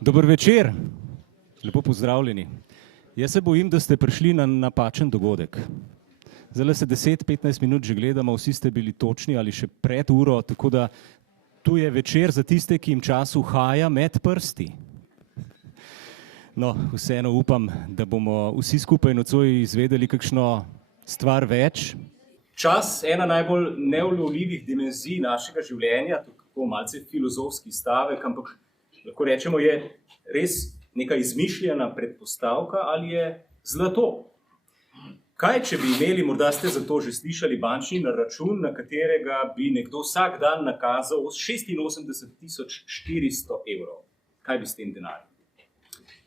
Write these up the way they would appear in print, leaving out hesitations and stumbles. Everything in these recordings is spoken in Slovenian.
Dober večer, lepo pozdravljeni. Jaz se bojim, da ste prišli na napačen dogodek. Zdaj se 10-15 minut že gledamo, vsi ste bili točni ali še pred uro, tako da tu je večer za tiste, ki jim čas uhaja med prsti. No, vseeno upam, da bomo vsi skupaj nocoj izvedeli kakšno stvar več. Čas, ena najbolj neulovljivih dimenzij našega življenja, tako malce filozofski stavek, ampak lahko rečemo, je res neka izmišljena predpostavka ali je zlato. Kaj, če bi imeli, morda ste za to že slišali, bančni račun, na katerega bi nekdo vsak dan nakazal 86.400 evrov? Kaj bi s tem denarjem?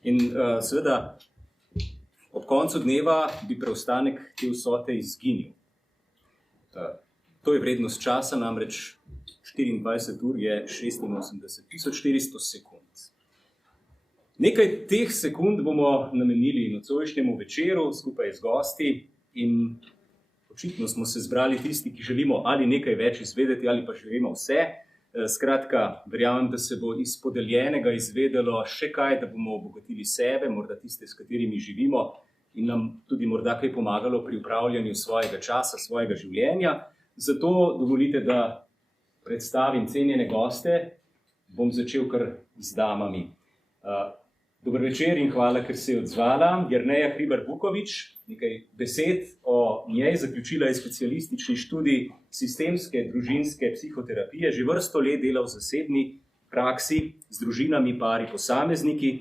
In seveda, ob koncu dneva bi preostanek te vsote izginil. To je vrednost časa, namreč 24 ur je 86.400 sekund. Nekaj teh sekund bomo namenili nocojšnjemu večeru skupaj z gosti in očitno smo se zbrali tisti, ki želimo ali nekaj več izvedeti ali pa že vemo vse. Skratka, verjamem, da se bo iz podeljenega izvedelo še kaj, da bomo obogatili sebe, morda tiste, s katerimi živimo in nam tudi morda kaj pomagalo pri upravljanju svojega časa, svojega življenja. Zato dovolite, da predstavim cenjene goste. Bom začel kar z damami. Dober večer in hvala, ker se je odzvala. Jerneja Hribar-Bukovič, nekaj besed o njej. Zaključila je specialistični študij sistemske družinske psihoterapije, že vrsto let dela v zasebni praksi z družinami, pari, posamezniki.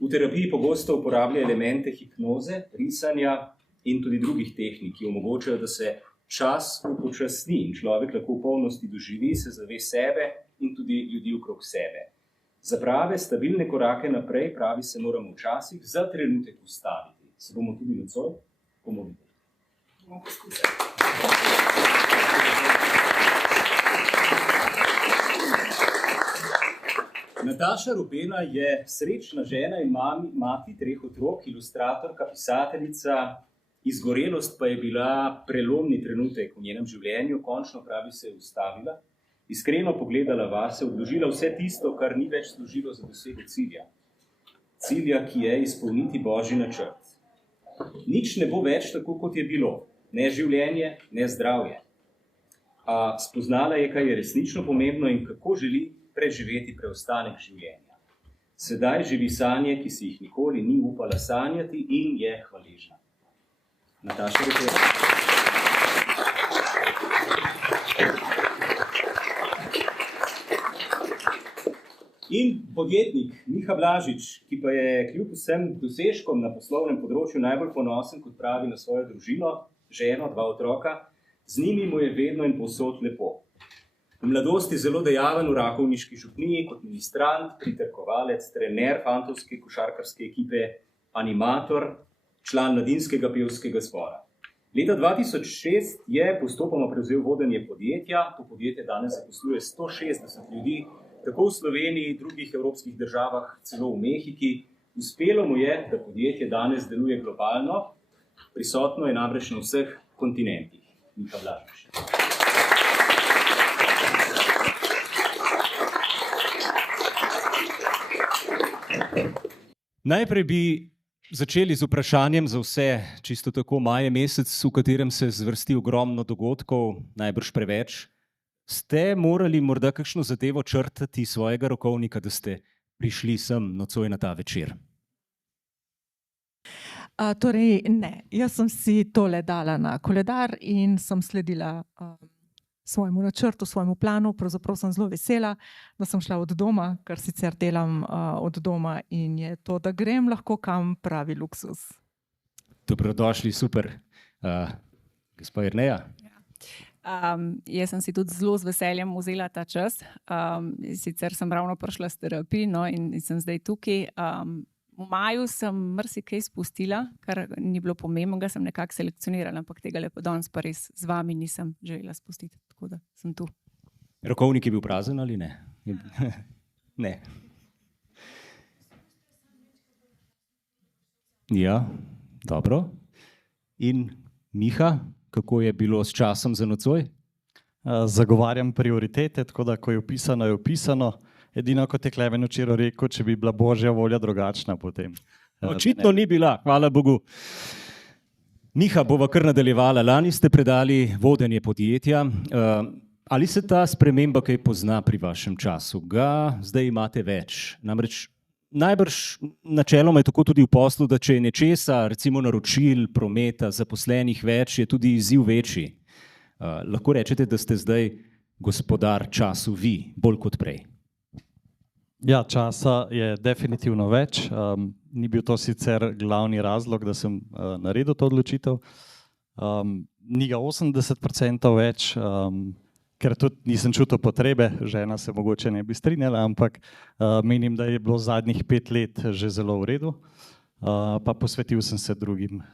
V terapiji pogosto uporablja elemente hipnoze, risanja in tudi drugih tehnik, ki omogočajo, da se čas upočasni in človek lahko v polnosti doživi, se zave sebe in tudi ljudi okrog sebe. Za prave, stabilne korake naprej, pravi, se moramo včasih za trenutek ustaviti. Se bomo tudi nocoj pomolili. Bomo poskusili. Nataša Rubena je srečna žena in mati 3 otrok, ilustratorka, pisateljica. Izgorelost pa je bila prelomni trenutek v njenem življenju, končno, pravi, se je ustavila, iskreno pogledala vase, odložila vse tisto, kar ni več služilo za dosego cilja. Cilja, ki je izpolniti Božji načrt. Nič ne bo več tako, kot je bilo. Ne življenje, ne zdravje. A spoznala je, kaj je resnično pomembno in kako želi preživeti preostanek življenja. Sedaj živi sanje, ki si jih nikoli ni upala sanjati in je hvaležna. Nataša Rubena. In podjetnik Miha Blažič, ki pa je kljub vsem dosežkom na poslovnem področju najbolj ponosen, kot pravi, na svojo družino, ženo, 2 otroka, z njimi mu je vedno in povsod lepo. V mladosti zelo dejaven v rakovniški župniji, kot ministrant, pritrkovalec, trener fantovske košarkarske ekipe, animator, član mladinskega pevskega zbora. Leta 2006 je postopoma prevzel vodenje podjetja. To podjetje danes zaposluje 160 ljudi, tako v Sloveniji, drugih evropskih državah, celo v Mehiki. Uspelo mu je, da podjetje danes deluje globalno, prisotno je namreč na vseh kontinentih. Miha Blažič. Najprej bi začeli z vprašanjem za vse, čisto tako, maj je mesec, v katerem se zvrsti ogromno dogodkov, najbrž preveč. Ste morali morda kakšno zadevo črtati svojega rokovnika, da ste prišli sem nocoj na ta večer? Torej ne, jaz sem si tole dala na koledar in sem sledila svojemu načrtu, svojemu planu. Pravzaprav sem zelo vesela, da sem šla od doma, kar sicer delam od doma, in je to, da grem lahko kam, pravi luksuz. Dobrodošli, super. Gospa Jerneja? Jaz sem si tudi zelo z veseljem vzela ta čas. Sicer sem ravno prišla s terapij, no, in sem zdaj tukaj. V maju sem marsikaj spustila, kar ni bilo pomembnega, sem nekako selekcionirala, ampak tega lepo danes pa res z vami nisem želela spustiti, tako da sem tu. Rokovnik je bil prazen ali ne? Ne. Ja, dobro. In Miha, kako je bilo s časom za nocoj? Zagovarjam prioritete, tako da ko je opisano, je opisano. Edino, kot je Klemen včeraj rekel, če bi bila božja volja drugačna potem. Očitno ni bila, hvala Bogu. Miha, bova kar nadaljevala. Lani ste predali vodenje podjetja. Ali se ta sprememba kaj pozna pri vašem času? Ga zdaj imate več? Namreč najbrž načeloma je tako tudi v poslu, da če je nečesa, recimo naročil, prometa, zaposlenih več, je tudi izziv večji. Lahko rečete, da ste zdaj gospodar času vi, bolj kot prej? Ja, časa je definitivno več. Ni bil to sicer glavni razlog, da sem naredil to odločitev. Ni ga 80% več, ker tudi nisem čutil potrebe, žena se mogoče ne bi strinjala, ampak menim, da je bilo zadnjih 5 let že zelo v redu. Pa posvetil sem se drugim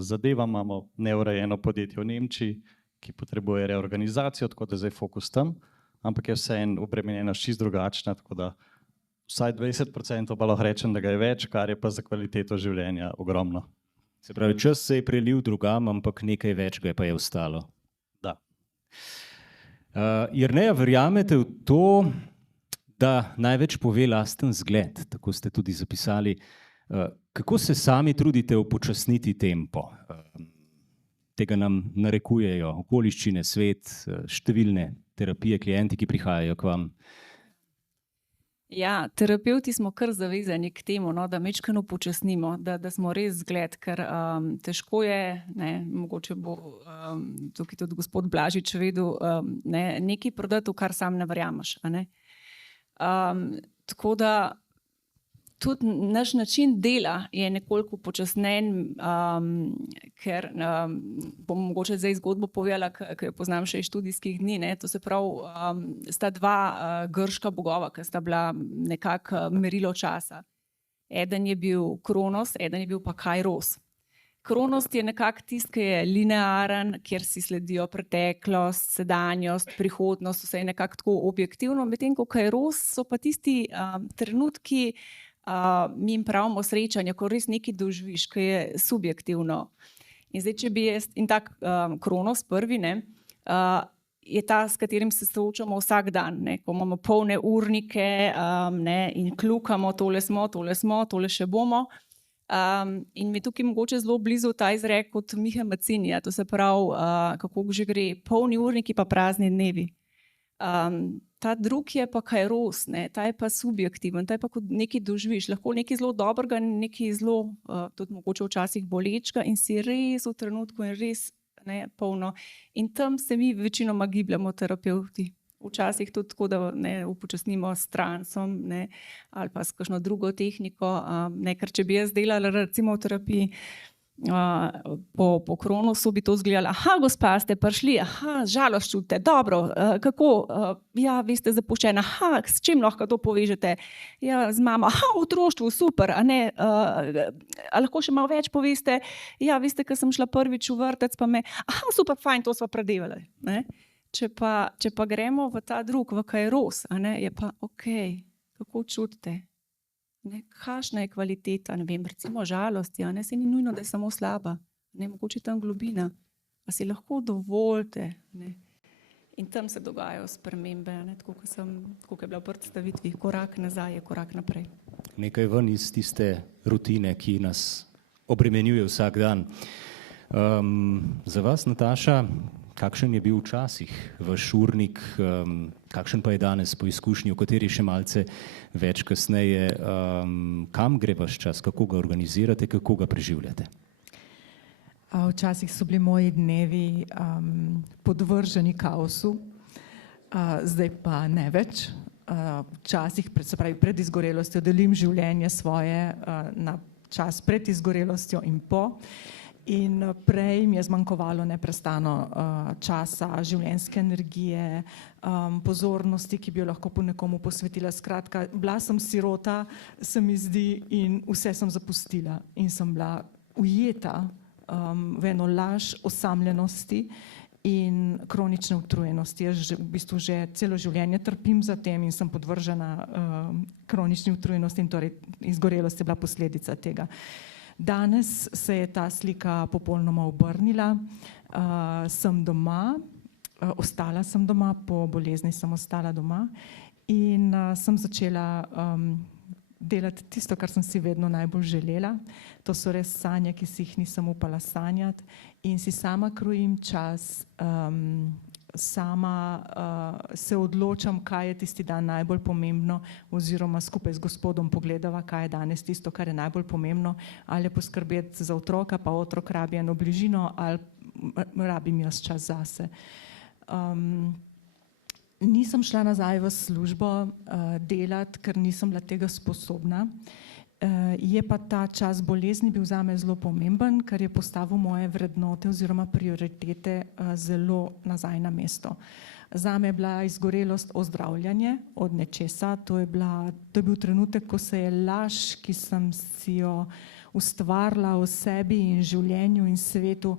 zadevam. Imamo neurejeno podjetje v Nemčiji, ki potrebuje reorganizacijo, tako da je zdaj fokus tam, ampak je vseeno obremenjenost čisto drugačna, tako da vsaj 20% pa lahko rečem, da ga je več, kar je pa za kvaliteto življenja ogromno. Se pravi, čas se je prelil drugam, ampak nekaj več ga je pa je ostalo. Da. Jerneja, verjamete v to, da največ pove lasten zgled, tako ste tudi zapisali. Kako se sami trudite upočasniti tempo? Tega nam narekujejo okoliščine, svet, številne terapije, klienti, ki prihajajo k vam. Ja, terapevti smo kar zavezani k temu, no, da majčkeno upočasnimo, da smo res zgled, ker težko je, mogoče bo tukaj tudi gospod Blažič vedel, nekaj prodati, v kar sam ne verjameš. Tako da tudi naš način dela je nekoliko počasnen, ker bom mogoče zdaj zgodbo povedala, ki jo poznam še iz študijskih dni. To se pravi, sta dva grška bogova, ki sta bila nekako merilo časa. Eden je bil Kronos, eden je bil pa Kairos. Kronos je nekako tisti, ki je linearen, kjer si sledijo preteklost, sedanjost, prihodnost, vse je nekako tako objektivno, medtem ko Kairos so pa tisti trenutki, mi jim pravimo srečanja, ko res nekaj doživiš, ki je subjektivno. In zdaj, če bi jaz, in tak Kronos prvi, je ta, s katerim se soočamo vsak dan, ko imamo polne urnike in kljukamo, tole smo, tole še bomo. In mi tukaj mogoče zelo blizu ta izrek od Mihe Mazzinija, to se pravi, kako že gre, polni urniki pa prazni dnevi. Ta drugi je pa Kairos, ta je pa subjektiven, ta je pa kot nekaj doživiš, lahko nekaj zelo dobrega, nekaj zelo, tudi mogoče včasih bolečega in si res v trenutku in res polno. In tam se mi večinoma gibljamo terapevti. Včasih tudi tako, da upočasnimo s transom ali pa s kakšno drugo tehniko, ker če bi jaz delala recimo v terapiji, po Kronosu bi to izgledalo, gospa, ste prišli, žalost čutite, dobro, kako, ja, vi ste zapuščena, s čim lahko to povežete? Ja, z mamo, v otroštvu, super, a lahko še malo več poveste? Ja, veste, ko sem šla prvič v vrtec, pa me, super, fajn, to sva predevali. Če pa gremo v ta drug, v Kairos, je pa okej, kako čutite? Kakšna je kvaliteta, ne vem, recimo žalosti, se ni nujno, da je samo slaba, mogoče tam globina, pa si lahko dovolite. In tam se dogajajo spremembe, tako kot je bila v predstavitvi, korak nazaj je korak naprej. Nekaj ven iz tiste rutine, ki nas obremenjuje vsak dan. Za vas, Nataša, kakšen je bil včasih vaš urnik, kakšen pa je danes po izkušnji, o kateri še malce več kasneje, kam gre vaš čas, kako ga organizirate, kako ga preživljate? Včasih so bili moji dnevi podvrženi kaosu, zdaj pa ne več. Včasih, se pravi pred izgorelostjo, delim življenje svoje na čas pred izgorelostjo in po. In prej mi je zmanjkovalo neprestano časa, življenjske energije, pozornosti, ki bi jo lahko po nekomu posvetila. Skratka, bila sem sirota, se mi zdi, in vse sem zapustila. In sem bila ujeta v eno laž osamljenosti in kronične utrujenosti. Jaz v bistvu že celo življenje trpim za tem in sem podvržena kronični utrujenosti in torej izgorelost je bila posledica tega. Danes se je ta slika popolnoma obrnila, sem doma, ostala sem doma, po bolezni sem ostala doma in sem začela delati tisto, kar sem si vedno najbolj želela. To so res sanje, ki si jih nisem upala sanjati, in si sama krojim čas, sama se odločam, kaj je tisti dan najbolj pomembno, oziroma skupaj z gospodom pogledava, kaj je danes tisto, kar je najbolj pomembno, ali je poskrbeti za otroka, pa otrok rabi eno bližino, ali rabim jaz čas zase. Nisem šla nazaj v službo delati, ker nisem bila tega sposobna. Je pa ta čas bolezni bil zame zelo pomemben, ker je postavil moje vrednote oziroma prioritete zelo nazaj na mesto. Zame je bila izgorelost ozdravljanje od nečesa. To je bil trenutek, ko se je laž, ki sem si jo ustvarila o sebi in življenju in svetu,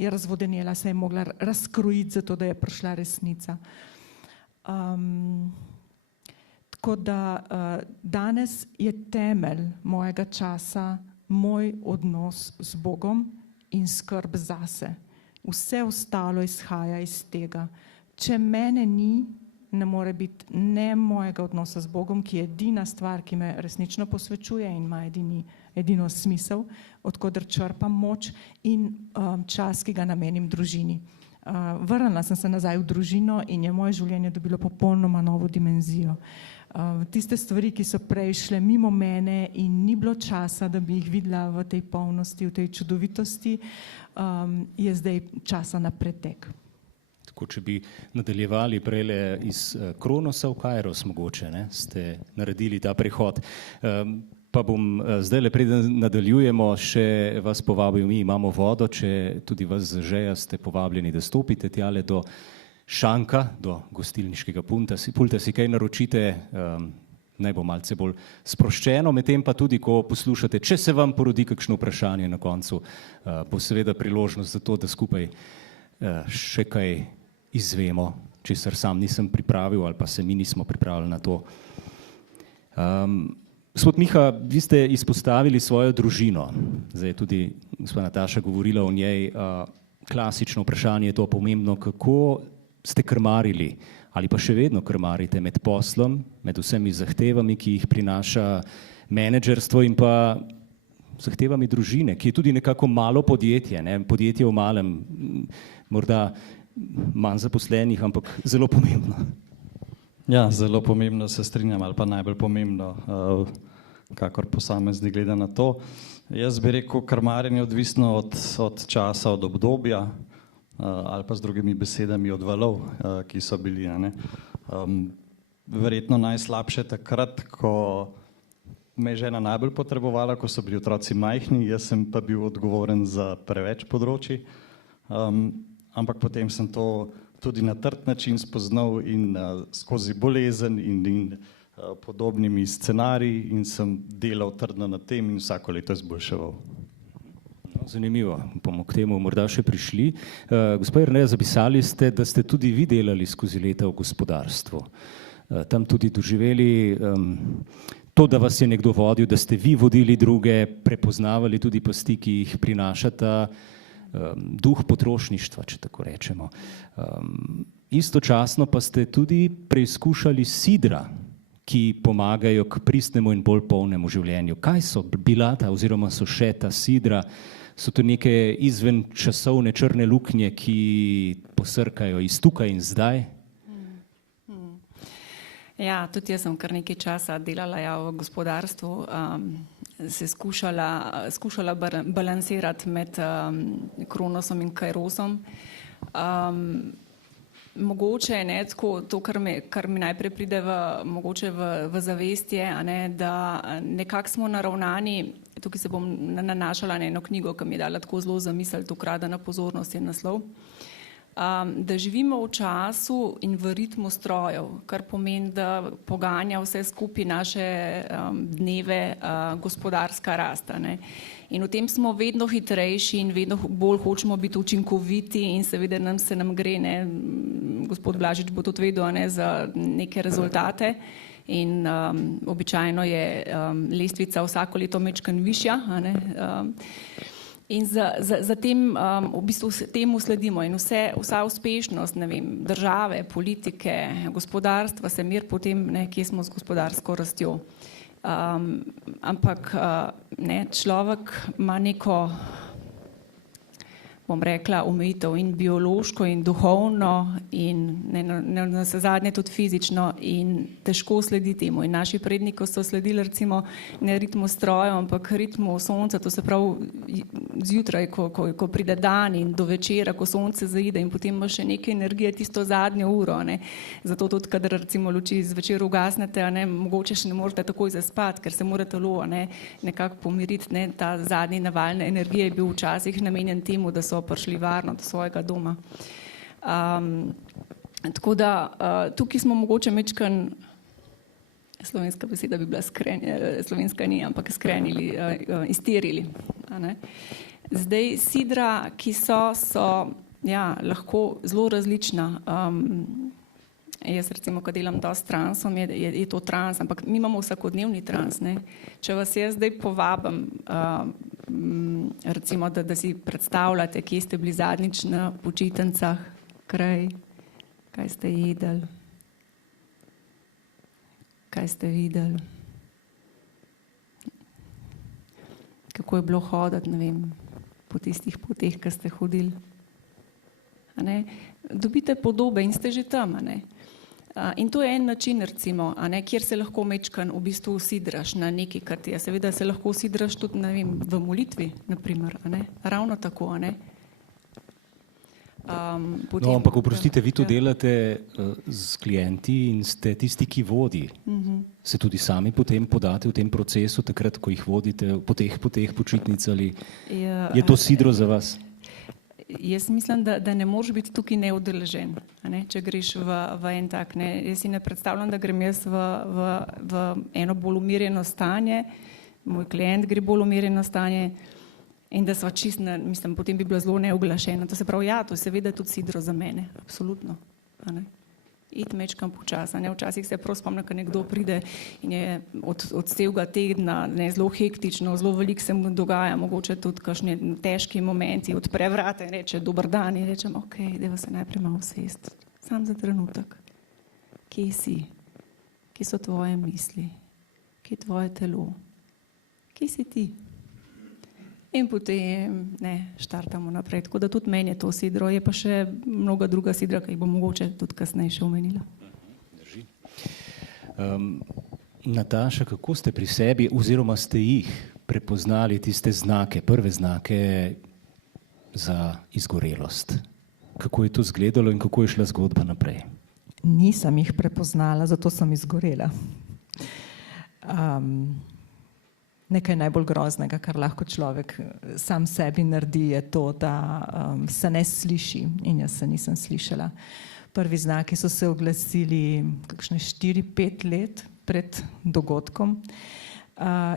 je razvodenela, se je mogla razkrojiti, zato da je prišla resnica. Tako da danes je temelj mojega časa moj odnos z Bogom in skrb zase. Vse ostalo izhaja iz tega. Če mene ni, ne more biti ne mojega odnosa z Bogom, ki je edina stvar, ki me resnično posvečuje in ima edino smisel, od koder črpam moč, in čas, ki ga namenim družini. Vrnila sem se nazaj v družino in je moje življenje dobilo popolnoma novo dimenzijo. Tiste stvari, ki so prej šle mimo mene in ni bilo časa, da bi jih videla v tej polnosti, v tej čudovitosti, je zdaj časa na pretek. Tako, če bi nadaljevali prejle iz Kronosa v Kairos mogoče, ste naredili ta prehod. Pa bom zdaj, preden nadaljujemo, še vas povabil, mi imamo vodo, če tudi vas zažeja, ste povabljeni, da stopite tjale do šanka, do gostilniškega pulta, si kaj naročite, naj bo malce bolj sproščeno, medtem pa tudi, ko poslušate, če se vam porodi kakšno vprašanje na koncu, bo seveda priložnost za to, da skupaj še kaj izvemo, česar sam nisem pripravil ali pa se mi nismo pripravili na to. Gospod Miha, vi ste izpostavili svojo družino, zdaj je tudi gospa Nataša govorila o njej, klasično vprašanje je to pomembno, kako ste krmarili ali pa še vedno krmarite med poslom, med vsemi zahtevami, ki jih prinaša menedžerstvo in pa zahtevami družine, ki je tudi nekako malo podjetje, podjetje v malem, morda manj zaposlenih, ampak zelo pomembno. Ja, zelo pomembno, se strinjam, ali pa najbolj pomembno, kakor posameznik gleda na to. Jaz bi rekel, krmarjenje je odvisno od časa, od obdobja, ali pa z drugimi besedami od valov, ki so bili. Verjetno najslabše takrat, ko me je žena najbolj potrebovala, ko so bili otroci majhni, jaz sem pa bil odgovoren za preveč področji, ampak potem sem to tudi na trd način spoznal in skozi bolezen in podobnimi scenariji in sem delal trdno na tem in vsako leto izboljševal. Zanimivo, bomo k temu morda še prišli. Gospa Jerneja, zapisali ste, da ste tudi vi delali skozi leta v gospodarstvu. Tam tudi doživeli to, da vas je nekdo vodil, da ste vi vodili druge, prepoznavali tudi pasti, ki jih prinašata duh potrošništva, če tako rečemo. Istočasno pa ste tudi preizkušali sidra, ki pomagajo k pristnemu in bolj polnemu življenju. Kaj so bila ta oziroma so še ta sidra? So to neke izven časovne črne luknje, ki posrkajo iz tukaj in zdaj? Ja, tudi jaz sem kar nekaj časa delala v gospodarstvu, se skušala balansirati med Kronosom in Kairosom. Mogoče je to, kar mi najprej pride v zavest je, da nekako smo naravnani, tukaj se bom nanašala na eno knjigo, ki mi je dala tako zelo zamisel, to ukradena pozornost je naslov, da živimo v času in v ritmu strojev, kar pomeni, da poganja vse skupaj naše dneve gospodarska rast. In v tem smo vedno hitrejši in vedno bolj hočemo biti učinkoviti in seveda se nam gre, gospod Blažič bo tudi vedel, za neke rezultate in običajno je lestvica vsako leto majčkeno višja. In za tem, v bistvu temu sledimo in vsa uspešnost, ne vem, države, politike, gospodarstva se mer potem, ne, kje smo z gospodarsko rastjo. Ampak ne, človek ima neko, bom rekla, omejitev in biološko in duhovno in navsezadnje tudi fizično in težko sledi temu. In naši predniki so sledili recimo ne ritmu strojev, ampak ritmu sonca, to se pravi zjutraj, ko pride dan in do večera, ko sonce zaide in potem ima še nekaj energije tisto zadnjo uro. Ne. Zato tudi, kadar recimo luči zvečer ugasnete, ne, mogoče še ne morete takoj zaspati, ker se mora telo nekako pomiriti. Ne. Ta zadnji naval energije je bil včasih namenjen temu, da so prišli varno do svojega doma. Tako da tukaj smo mogoče mečkan, slovenska beseda bi bila slovenska ni, ampak skrenili, iztirili. Zdaj sidra, ki so ja, lahko zelo različna. Jaz recimo, ko delam dosti transom, je to trans, ampak mi imamo vsakodnevni trans. Ne. Če vas jaz zdaj povabim, recimo, da si predstavljate, kje ste bili zadnjič na počitnicah, kraj, kaj ste jedli, kaj ste videli, kako je bilo hoditi, ne vem, po tistih poteh, ki ste hodili. Dobite podobe in ste že tam. In to je en način, recimo, kjer se lahko mečkan v bistvu usidraš na nekaj, kar ti je. Seveda se lahko usidraš tudi, ne vem, v molitvi, naprimer, ravno tako. Potem, no, ampak oprostite, vi to delate z klienti in ste tisti, ki vodi. Se tudi sami potem podate v tem procesu, takrat, ko jih vodite po teh počitnic, ali je to sidro za vas? Jaz mislim, da ne moreš biti tukaj neudeležen, če greš v en tak. Jaz si ne predstavljam, da grem jaz v eno bolj umirjeno stanje, moj klient gre bolj umirjeno stanje in da sva čist, mislim, potem bi bila zelo neuglašena. To se pravi, ja, to je seveda tudi sidro za mene, absolutno. Iti mečkam počasa. Včasih se prav spomnim, ko nekdo pride in je od celega tedna zelo hektično, zelo veliko se mu dogaja, mogoče tudi kakšni težki momenti, odpre vrata in reče dober dan in rečem, ok, dajva se najprej malo usesti, sam za trenutek. Kje si? Kje so tvoje misli? Kje je tvoje telo? Kje si ti? In potem štartamo naprej. Tako da tudi meni je to sidro, je pa še mnoga druga sidra, ki jih bom mogoče tudi kasneje še omenila. Drži. Nataša, kako ste pri sebi oziroma ste jih prepoznali tiste znake, prve znake za izgorelost? Kako je to izgledalo in kako je šla zgodba naprej? Nisem jih prepoznala, zato sem izgorela. Nekaj najbolj groznega, kar lahko človek sam sebi naredi, je to, da se ne sliši in jaz se nisem slišala. Prvi znaki so se oglasili kakšne 4-5 let pred dogodkom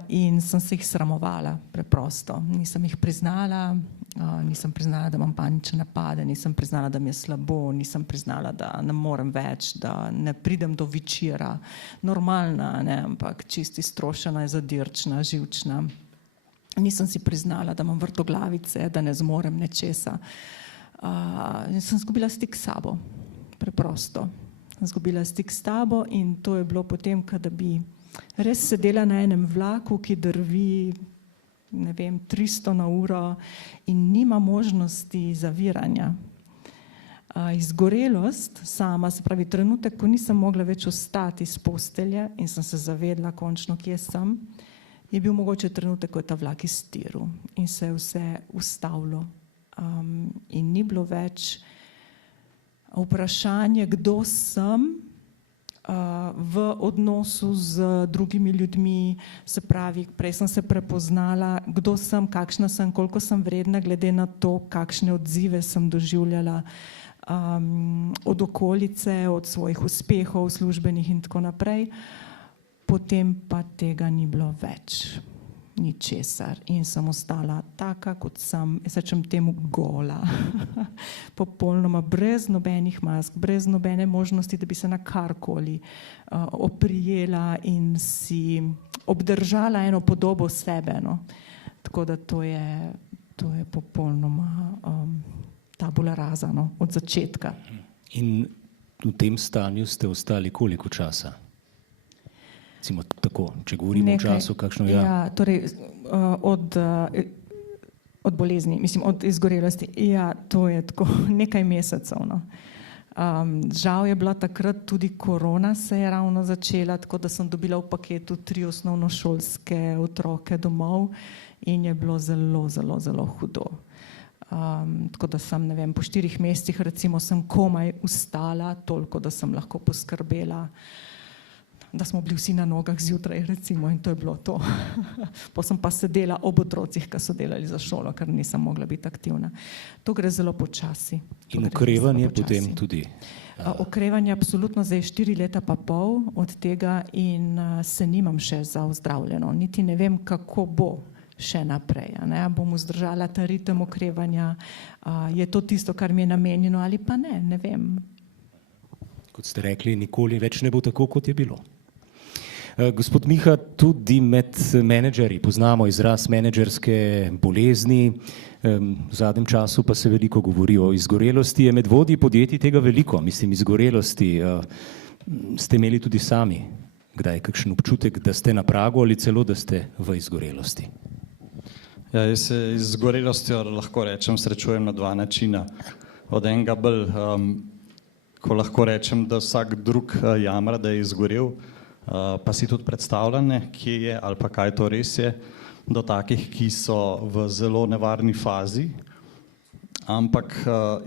in sem se jih sramovala preprosto. Nisem jih priznala, da imam panične napade, nisem priznala, da mi je slabo, nisem priznala, da ne morem več, da ne pridem do večera. Normalna, ampak čisti strošena, zadirčna, živčna. Nisem si priznala, da imam vrtoglavice, da ne zmorem nečesa. In sem izgubila stik s sabo, preprosto. Sem izgubila stik s sabo in to je bilo potem, da bi res sedela na enem vlaku, ki drvi, ne vem, 300 na uro in nima možnosti zaviranja. Izgorelost sama, se pravi trenutek, ko nisem mogla več vstati iz postelje in sem se zavedla končno, kje sem, je bil mogoče trenutek, ko je ta vlak iztiril in se je vse ustavilo. In ni bilo več vprašanje, kdo sem, v odnosu z drugimi ljudmi, se pravi, prej sem se prepoznala, kdo sem, kakšna sem, koliko sem vredna, glede na to, kakšne odzive sem doživljala od okolice, od svojih uspehov, službenih in tako naprej. Potem pa tega ni bilo več, ničesar in sem ostala taka, kot sem, jaz rečem temu gola, popolnoma brez nobenih mask, brez nobene možnosti, da bi se na karkoli oprijela in si obdržala eno podobo sebe. Tako da to je To je popolnoma tabula rasa, no, od začetka. In v tem stanju ste ostali koliko časa? Recimo tako, če govorimo o času, kakšno je? Ja, torej od bolezni, mislim, od izgorelosti. Ja, to je tako nekaj mesecev. No. Žal je bila takrat tudi korona, se je ravno začela, tako da sem dobila v paketu 3 osnovnošolske otroke domov in je bilo zelo, zelo, zelo hudo. Tako da sem, ne vem, po 4 mesecih recimo sem komaj ustala, toliko, da sem lahko poskrbela, da smo bili vsi na nogah zjutraj, recimo, in to je bilo to. Pa sem pa sedela ob otrocih, ki so delali za šolo, ker nisem mogla biti aktivna. To gre zelo počasi. In okrevanje potem tudi? Okrevanje absolutno zdaj 4 leta pa pol od tega in se nimam še zaozdravljeno. Niti ne vem, kako bo še naprej. Bom vzdržala ta ritem okrevanja, je to tisto, kar mi je namenjeno ali pa ne, ne vem. Kot ste rekli, nikoli več ne bo tako, kot je bilo. Gospod Miha, tudi med menedžerji poznamo izraz menedžerske bolezni, v zadnjem času pa se veliko govori o izgorelosti. Je med vodji podjetij tega veliko, mislim, izgorelosti. Ste imeli tudi sami kdaj kakšen občutek, da ste na pragu ali celo, da ste v izgorelosti? Ja, jaz se z izgorelostjo lahko rečem srečujem na 2 načina. Od enega bolj, ko lahko rečem, da vsak drug jamra, da je izgorel, pa si tudi predstavljane, kje je ali pa kaj to res je, do takih, ki so v zelo nevarni fazi, ampak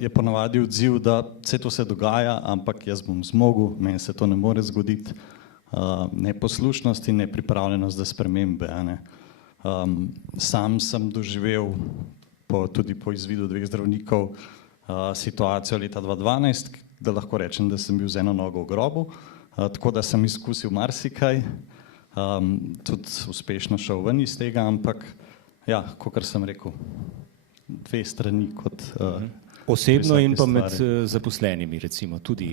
je ponavadi odziv, da vse to se dogaja, ampak jaz bom zmogel, meni se to ne more zgoditi, neposlušnost in nepripravljenost za spremembe. Sam sem doživel tudi po izvidu 2 zdravnikov situacijo leta 2012, da lahko rečem, da sem bil z eno nogo v grobu, tako da sem izkusil marsikaj, tudi uspešno šel ven iz tega, ampak ja, kakor sem rekel, 2 strani kot osebno in pa med zaposlenimi, recimo, tudi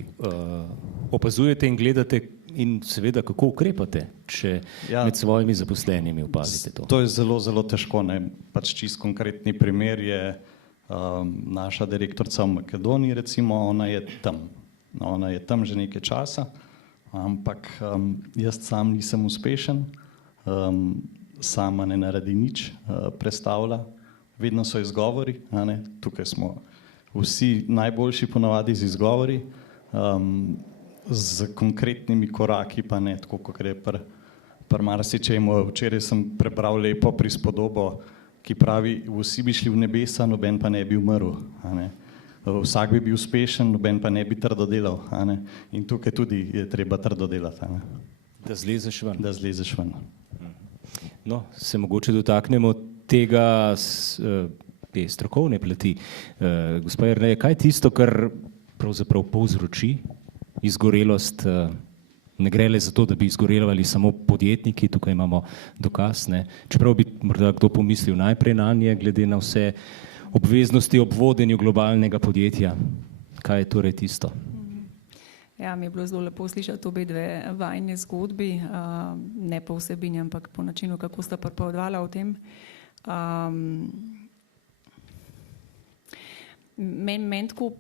opazujete in gledate in seveda kako ukrepate, če med svojimi zaposlenimi opazite to? To je zelo, zelo težko, ne, pač čist konkretni primer je naša direktorica v Makedoniji, recimo, ona je tam že nekaj časa, ampak jaz sam nisem uspešen, sama ne naredi nič, prestavlja, vedno so izgovori, tukaj smo vsi najboljši ponavadi z izgovori, z konkretnimi koraki pa ne, tako kot je pri marsičemu. Včeraj sem prebral lepo prispodobo, ki pravi, vsi bi šli v nebesa, noben pa ne bi umrl. Vsak bi bil uspešen, noben pa ne bi trdo delal. In tukaj tudi je treba trdo delati. Da zlezeš ven. Da zlezeš ven. No, se mogoče dotaknemo tega te strokovne plati. Gospa Jernej, kaj je tisto, kar pravzaprav povzroči izgorelost? Ne gre le za to, da bi izgorevali samo podjetniki, tukaj imamo dokaz, ne? Čeprav bi morda kdo pomislil najprej nanje, glede na vse obveznosti ob vodenju globalnega podjetja. Kaj je torej tisto? Ja, mi je bilo zelo lepo slišati obe 2 vajni zgodbi, ne po vsebini, ampak po načinu, kako sta pripovedovala o tem. Meni tako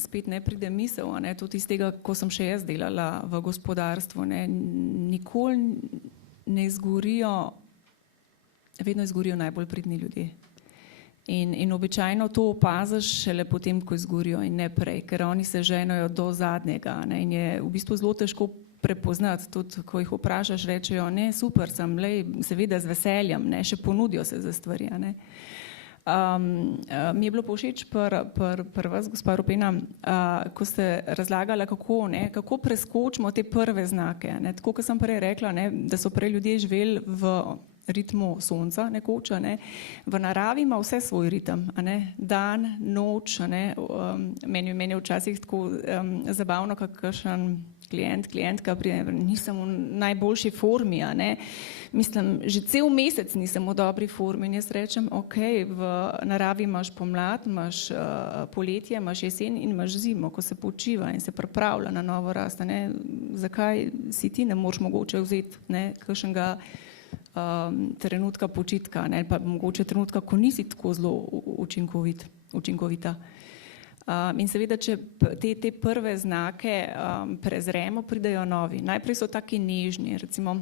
spet ne pride misel, tudi iz tega, ko sem še jaz delala v gospodarstvu, nikoli ne izgorijo, vedno izgorijo najbolj pridni ljudje. In običajno to opaziš šele potem, ko izgorijo in ne prej, ker oni se ženejo do zadnjega, in je v bistvu zelo težko prepoznati, tudi ko jih vprašaš, rečejo, ne, super sem, lej, seveda z veseljem, še ponudijo se za stvari. Mi je bilo povšeč pri vas, gospa Rupena, ko ste razlagali, kako preskočimo te prve znake. Tako, kot sem prej rekla, da so prej ljudje živeli v ritmu sonca nekoč, v naravi ima vse svoj ritem, dan, noč, meni je včasih tako zabavno, kakšen klientka pride, nisem v najboljši formi, mislim, že cel mesec nisem v dobri formi in jaz rečem, ok, v naravi imaš pomlad, imaš poletje, imaš jesen in imaš zimo, ko se počiva in se pripravlja na novo rast, zakaj si ti ne moreš mogoče vzeti kakšnega trenutka počitka, ne, pa mogoče trenutka, ko nisi tako zelo učinkovita. In seveda, če te prve znake prezremo, pridejo novi. Najprej so taki nežni, recimo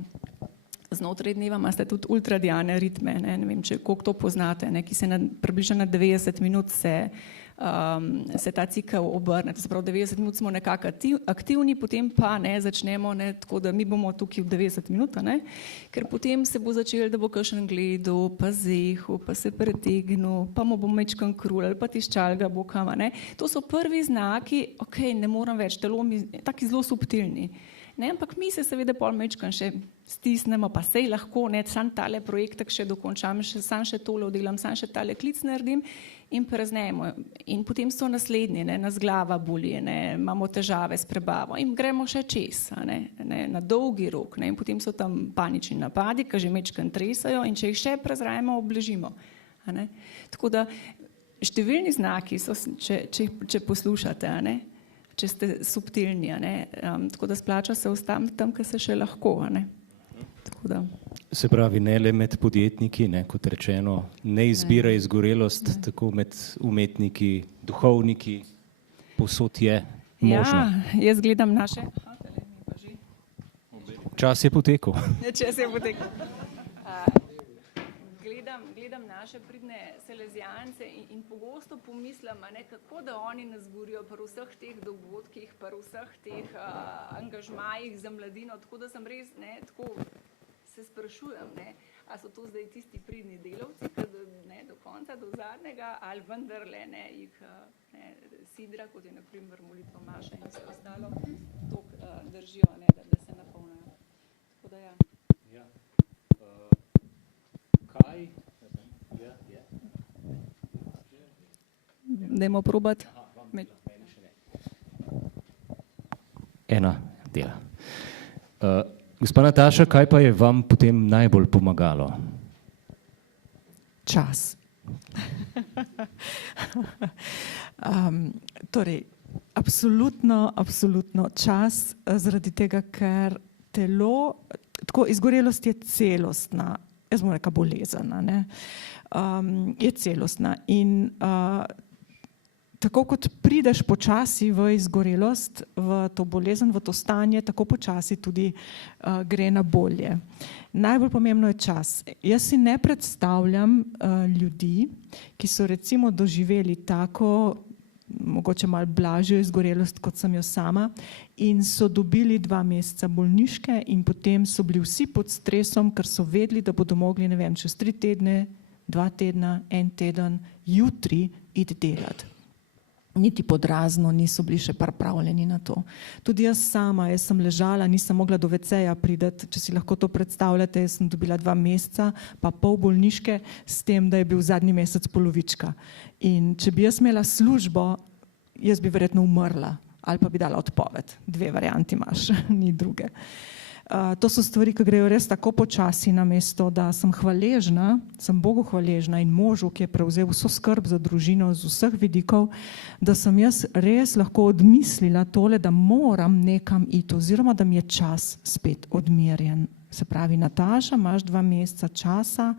znotraj dneva imate tudi ultradiane ritme, ne vem, koliko to poznate, ne, ki se približno na 90 minut se ta cikel obrne, to se pravi 90 minut smo nekako aktivni, potem pa ne, začnemo, ne, tako da mi bomo tukaj v 90 minut, ne, ker potem se bo začelo, da bo kakšen gledal, pa zehal, pa se pretegnil, pa mu bo mečkan krul ali pa tiščal ga bo kam, ne. To so prvi znaki, ok, ne moram več, telo mi, taki zelo subtilni. Ne, ampak mi se seveda pol mečkan še stisnemo, pa sej lahko, ne, sam tale projektek še dokončam, sam še tole oddelam, sam še tale klic naredim in preznemo. In potem so naslednji, ne, nas glava boli, ne, imamo težave s prebavo in gremo še čez, ne, na dolgi rok, ne, in potem so tam panični napadi, ki že mečkan tresajo in če jih še prezrajemo, obležimo. Ne. Tako da številni znaki so, če poslušate, ne, če ste subtilni, tako da splača se ostati tam, kjer se še lahko. Tako da. Se pravi, ne le med podjetniki, ne, kot rečeno, ne izbira izgorelost, tako med umetniki, duhovniki, povsod je možno. Ja, jaz gledam naše... Čas je potekel. Čas je potekel. Gledam naše pridne selezijance in pogosto pomislim, kako da oni nas burijo pri vseh teh dogodkih, pri vseh teh angažmajih za mladino, tako da sem res, ne, tako se sprašujem, ne, a so to zdaj tisti pridni delavci, ne, do konca, do zadnjega, ali vendarle, ne, jih ne, sidra, kot je na primer molitva Maša in vse ostalo, toliko držijo, ne, da se napolnajo. Tako da ja. Kaj? Dajmo probati. Ena dela. Gospa Nataša, kaj pa je vam potem najbolj pomagalo? Čas. Torej, absolutno čas, zaradi tega, ker telo, tako izgorelost je celostna, jaz bom rekla bolezen, ne, je celostna in tako kot prideš počasi v izgorelost, v to bolezen, v to stanje, tako počasi tudi gre na bolje. Najbolj pomembno je čas. Jaz si ne predstavljam ljudi, ki so recimo doživeli tako, mogoče malo blažjo izgorelost, kot sem jo sama, in so dobili 2 meseca bolniške in potem so bili vsi pod stresom, ker so vedeli, da bodo mogli, ne vem, čez 3 tedne, 2 tedna, 1 teden, jutri iti delati. Niti pod razno niso bili še pripravljeni na to. Tudi jaz sama, jaz sem ležala, nisem mogla do WC-ja priti, če si lahko to predstavljate, jaz sem dobila 2 meseca, pa pol bolniške, s tem, da je bil zadnji mesec polovička. In če bi jaz imela službo, jaz bi verjetno umrla ali pa bi dala odpoved. 2 varianti imaš, ni druge. To so stvari, ki grejo res tako počasi, namesto da sem hvaležna, sem Bogu hvaležna in možu, ki je prevzel vso skrb za družino z vseh vidikov, da sem jaz res lahko odmislila tole, da moram nekam iti oziroma da mi je čas spet odmerjen. Se pravi, Nataša, imaš 2 meseca časa,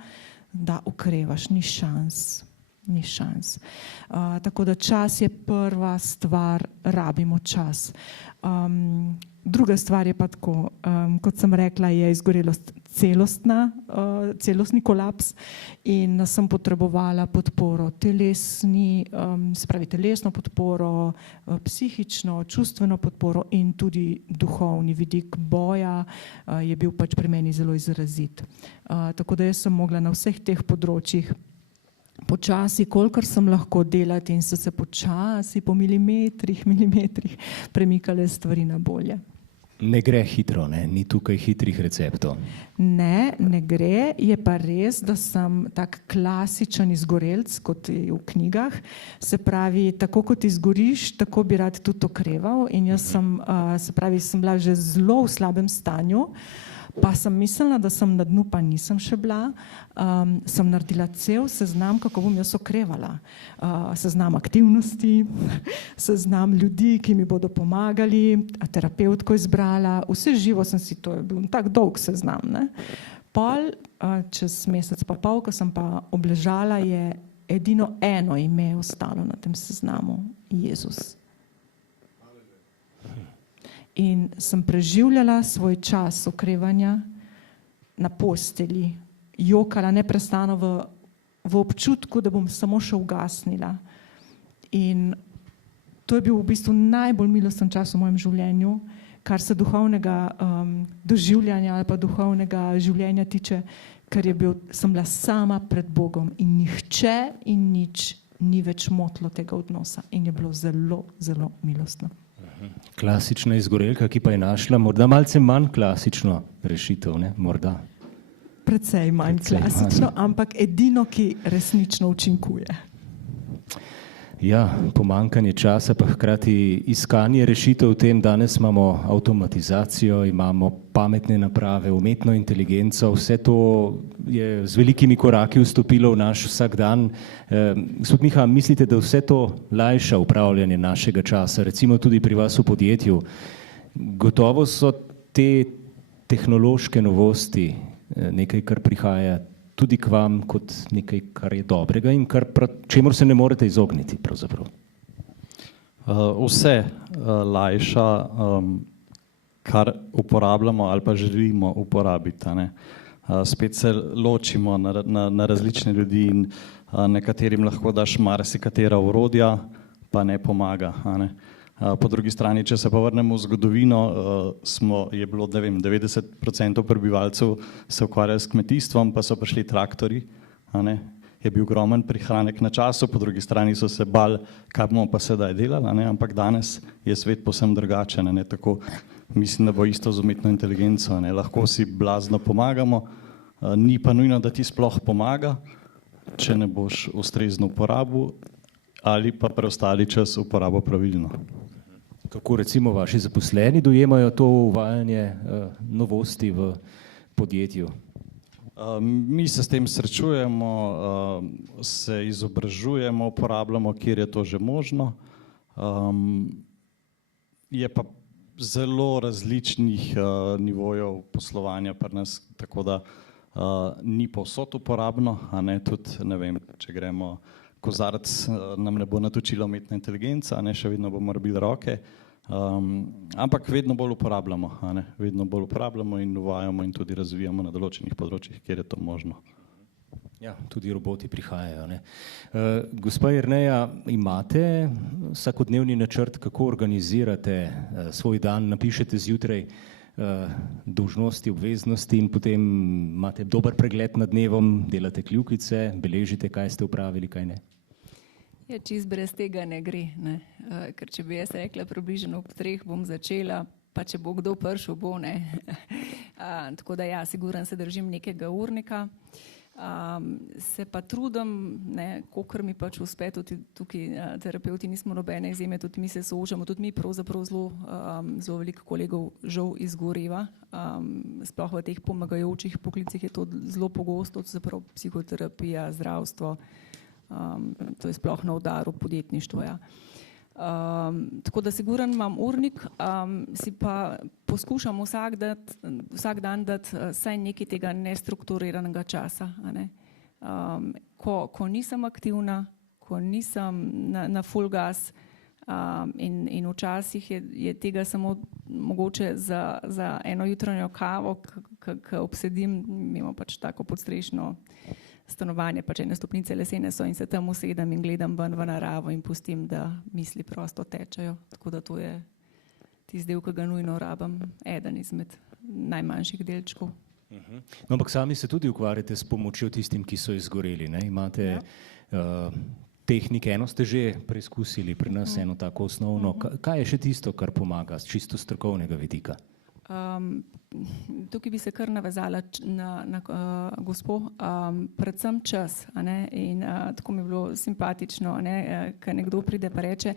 da okrevaš, ni šans. Ni šans. Tako da čas je prva stvar, rabimo čas. Druga stvar je pa tako, kot sem rekla, je izgorelost celostni kolaps in sem potrebovala podporo se pravi telesno podporo, psihično, čustveno podporo in tudi duhovni vidik boja je bil pač pri meni zelo izrazit. Tako da jaz sem mogla na vseh teh področjih počasi, kolikor sem lahko delati in so se počasi po milimetrih premikale stvari na bolje. Ne gre hitro, ne? Ni tukaj hitrih receptov. Ne gre, je pa res, da sem tak klasičen izgorelc, kot je v knjigah. Se pravi, tako kot izgoriš, tako bi rad tudi okreval in jaz sem bila že zelo v slabem stanju, pa sem mislila, da sem na dnu, pa nisem še bila. Sem naredila cel seznam, kako bom jaz okrevala. Seznam aktivnosti, seznam ljudi, ki mi bodo pomagali, terapevtko izbrala, vse živo sem si, to je bil tak dolg seznam, ne. pol, čez mesec pa pol, ko sem pa obležala, je edino eno ime ostalo na tem seznamu, Jezus. In sem preživljala svoj čas okrevanja na postelji, jokala neprestano v občutku, da bom samo še ugasnila. In to je bil v bistvu najbolj milosten čas v mojem življenju, kar se duhovnega doživljanja ali pa duhovnega življenja tiče, ker sem bila sama pred Bogom in nihče in nič ni več motilo tega odnosa in je bilo zelo, zelo milostno. Klasična izgorelka, ki pa je našla morda malce manj klasično rešitev, ne? Morda. Precej manj klasično, ampak edino, ki resnično učinkuje. Ja, pomanjkanje časa, pa hkrati iskanje rešitev v tem. Danes imamo avtomatizacijo, imamo pametne naprave, umetno inteligenco, vse to je z velikimi koraki vstopilo v naš vsakdan. Gospod Miha, mislite, da vse to lajša upravljanje našega časa, recimo tudi pri vas v podjetju? Gotovo so te tehnološke novosti nekaj, kar prihaja tudi k vam kot nekaj, kar je dobrega in čemur se ne morete izogniti pravzaprav. Vse lajša, kar uporabljamo ali pa želimo uporabiti. Ne? Spet se ločimo na različne ljudi in nekaterim lahko daš marsikatera orodja, pa ne pomaga. Ne? Po drugi strani, če se pa vrnemo v zgodovino, je bilo 90% prebivalcev se ukvarjali s kmetijstvom, pa so prišli traktorji, je bil ogromen prihranek na času, po drugi strani so se bali, kaj bomo pa sedaj delali, ampak danes je svet povsem drugačen, tako mislim, da bo isto z umetno inteligenco, lahko si blazno pomagamo, ni pa nujno, da ti sploh pomaga, če ne boš ustrezno uporabil ali pa preostali čas uporabo pravilno. Kako recimo vaši zaposleni dojemajo to uvajanje novosti v podjetju? Mi se s tem srečujemo, se izobražujemo, uporabljamo, kjer je to že možno. Je pa zelo različnih nivojev poslovanja pri nas, tako da ni povsod uporabno, tudi, ne vem, če gremo kozarec, nam ne bo natočila umetna inteligenca, še vedno bomo rabili roke, ampak vedno bolj uporabljamo, vedno bolj uporabljamo in uvajamo in tudi razvijamo na določenih področjih, kjer je to možno. Ja, tudi roboti prihajajo. Gospa Jerneja, imate vsakodnevni načrt, kako organizirate svoj dan, napišete zjutraj dolžnosti, obveznosti in potem imate dober pregled nad dnevom, delate kljukice, beležite, kaj ste opravili, kaj ne? Ja, čist brez tega ne gre, ne. Ker če bi jaz rekla približno ob 3 bom začela, pa če bo kdo prišel, bo, ne. Tako da ja, sigurno se držim nekega urnika. Se pa trudim, kolikor mi pač uspe, tudi tukaj terapeuti nismo nobene izjeme, tudi mi se soočamo, tudi mi pravzaprav zelo veliko kolegov žal izgoreva, sploh v teh pomagajočih poklicih je to zelo pogosto, to se pravi psihoterapija, zdravstvo, to je sploh na udaru podjetništvo, ja. Tako da sigurno imam urnik, si pa poskušam vsak dan dati saj nekaj tega nestrukturiranega časa. Ko nisem aktivna, ko nisem na full gas in včasih je tega samo mogoče za eno jutranjo kavo, ki obsedim, imamo pač tako podstrešno stanovanje, pač ene stopnice lesene so in se tam usedem in gledam ven v naravo in pustim, da misli prosto tečejo. Tako da to je tisti del, ki ga nujno rabim, eden izmed najmanjših delčkov. No, ampak sami se tudi ukvarjate s pomočjo tistim, ki so izgoreli, ne? Imate tehnike, eno ste že preizkusili pri nas, eno tako osnovno. Kaj je še tisto, kar pomaga z čisto strokovnega vidika? Tukaj bi se kar navezala na gospo, predvsem čas, in tako mi je bilo simpatično, ko nekdo pride pa reče,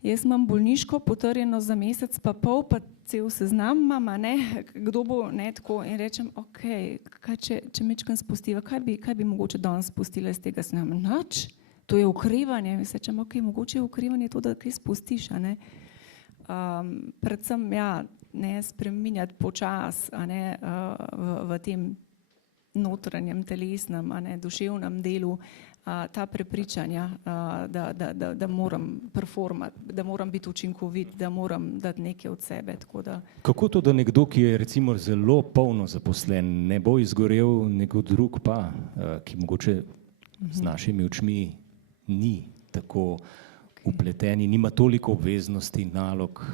jaz imam bolniško potrjeno za mesec pa pol, pa cel seznam imam, kdo bo, tako, in rečem, ok, kaj če mečkam spustiva, kaj bi mogoče danes spustila iz tega seznama? Nič, to je okrevanje, mislim, ok, mogoče je okrevanje to, da kaj spustiš, predvsem, ja, ne spreminjati počas v tem notranjem, telesnem, duševnem delu, ta prepričanja, da moram performati, da moram biti učinkovit, da moram dati nekaj od sebe. Kako to, da nekdo, ki je recimo zelo polno zaposlen, ne bo izgorel, nekdo drug pa, ki mogoče z našimi očmi ni tako upleten, nima toliko obveznosti, nalog,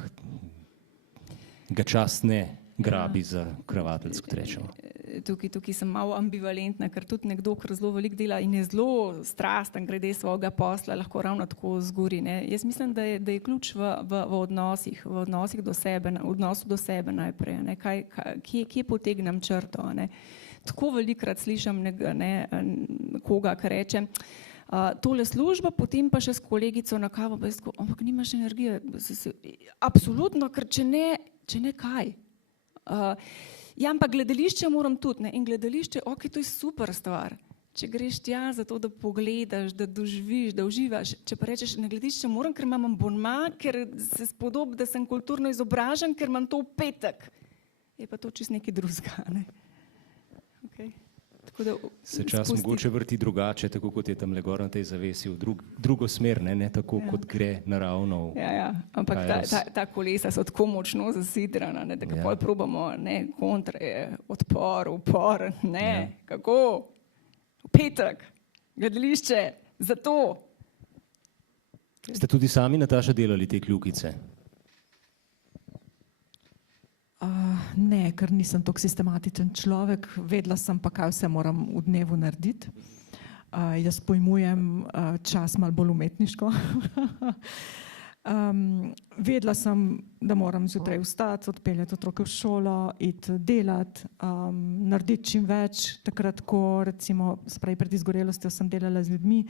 ga čas ne grabi za kravateljsko, kot rečemo. Tukaj sem malo ambivalentna, ker tudi nekdo, ki zelo veliko dela in je zelo strasten glede svojega posla, lahko ravno tako zgori. Jaz mislim, da je ključ v odnosih do sebe, v odnosu do sebe najprej. Kje potegnem črto? Tako velikokrat slišim koga, ki reče, tole služba, potem pa še s kolegico na kavo, ampak nimaš energije. Absolutno, ker če ne kaj. Ja, ampak gledališče moram tudi, in gledališče, to je super stvar. Če greš tja zato, da pogledaš, da doživiš, da uživaš, če pa rečeš, na gledališče moram, ker imam abonma, ker se spodobi, da sem kulturno izobražen, ker imam to v petek. Je pa to čisto nekaj drugega. Se čas mogoče vrti drugače, tako kot je tam le gor na tej zavesi, v drugo smer, ne tako, kot gre naravno. Ja, ampak ta kolesa so tako močno zasidrana, da kako probamo, kontre, odpor, upor, kako? V petek, gledališče, zato. Ste tudi sami, Nataša, delali te kljukice? Ne, ker nisem tako sistematičen človek, vedela sem pa, kaj vse moram v dnevu narediti. Jaz pojmujem čas malo bolj umetniško. Vedela sem, da moram zjutraj vstati, odpeljati otroke v šolo, iti delati, narediti čim več. Takrat, ko recimo pred izgorelostjo sem delala z ljudmi,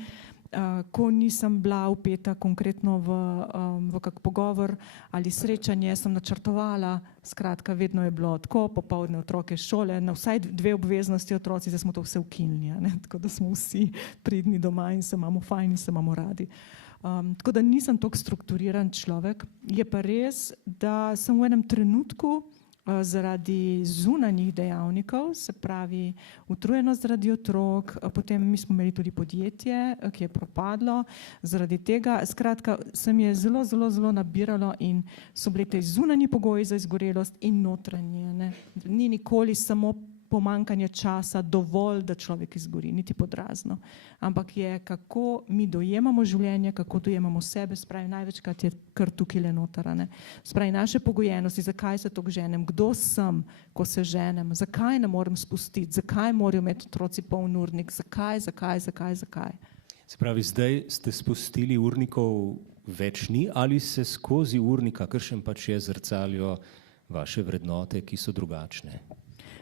ko nisem bila vpeta konkretno v kak pogovor ali srečanje, sem načrtovala, skratka, vedno je bilo tako, popoldne otroke šole, na vsaj 2 obveznosti otroci, zdaj smo to vse ukinili, tako da smo vsi pridni doma in se imamo fajn in se imamo radi. Tako da nisem tako strukturiran človek, je pa res, da sem v enem trenutku zaradi zunanjih dejavnikov, se pravi utrujenost zaradi otrok, potem mi smo imeli tudi podjetje, ki je propadlo, zaradi tega, skratka, se mi je zelo nabiralo in so bili te zunanji pogoji za izgorelost in notranje. Ni nikoli samo pomanjkanje časa dovolj, da človek izgori, niti podrazno. Ampak je, kako mi dojemamo življenje, kako dojemamo sebe, spravi največkrat je kar tukaj le notarane. Spravi naše pogojenosti, zakaj se tako ženem, kdo sem, ko se ženem, zakaj ne morem spustiti, zakaj morajo imeti otroci poln urnik, zakaj. Se pravi, zdaj ste spustili urnikov več ni ali se skozi urnik, kakršen pač je, zrcalijo vaše vrednote, ki so drugačne?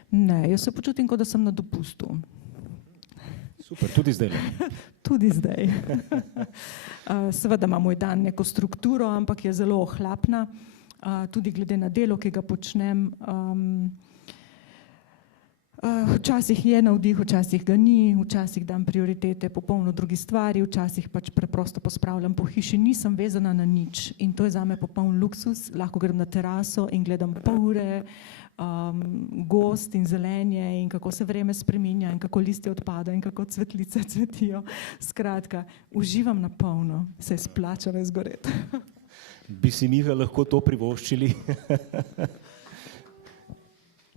Ne, jaz se počutim, kot da sem na dopustu. Super, tudi zdaj. Tudi zdaj. Seveda ima moj dan neko strukturo, ampak je zelo ohlapna, tudi glede na delo, ki ga počnem. Včasih je navdih, včasih ga ni, včasih dam prioritete popolno drugi stvari, včasih pač preprosto pospravljam po hiši, nisem vezana na nič in to je zame popoln luksus, lahko grem na teraso in gledam pol ure, gost in zelenje in kako se vreme spreminja in kako listje odpada in kako cvetlice cvetijo. Skratka, uživam na polno, se je splačalo izgoreti. Bi si mi lahko to privoščili?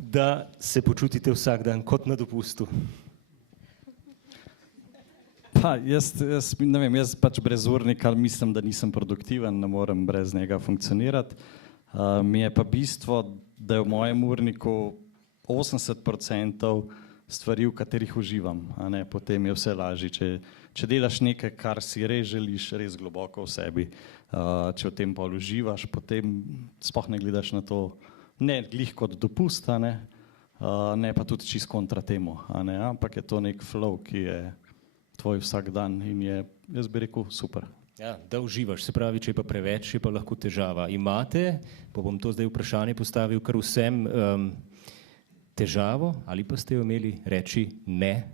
Da se počutite vsak dan kot na dopustu? Jaz ne vem, jaz pač brez urnika mislim, da nisem produktiven, ne morem brez njega funkcionirati. Mi je pa bistvo, da je v mojem urniku 80% stvari, v katerih uživam, potem je vse lažje. Če delaš nekaj, kar si res želiš, res globoko v sebi, če v tem pol uživaš, potem sploh ne gledaš na to, ne glih kot dopust, ne pa tudi čist kontra temu, ampak je to nek flow, ki je tvoj vsak dan in je, jaz bi rekel, super. Ja, da uživaš, se pravi, če je pa preveč, je pa lahko težava. Imate, pa bom to zdaj vprašanje postavil kar vsem, težavo ali pa ste jo imeli reči ne?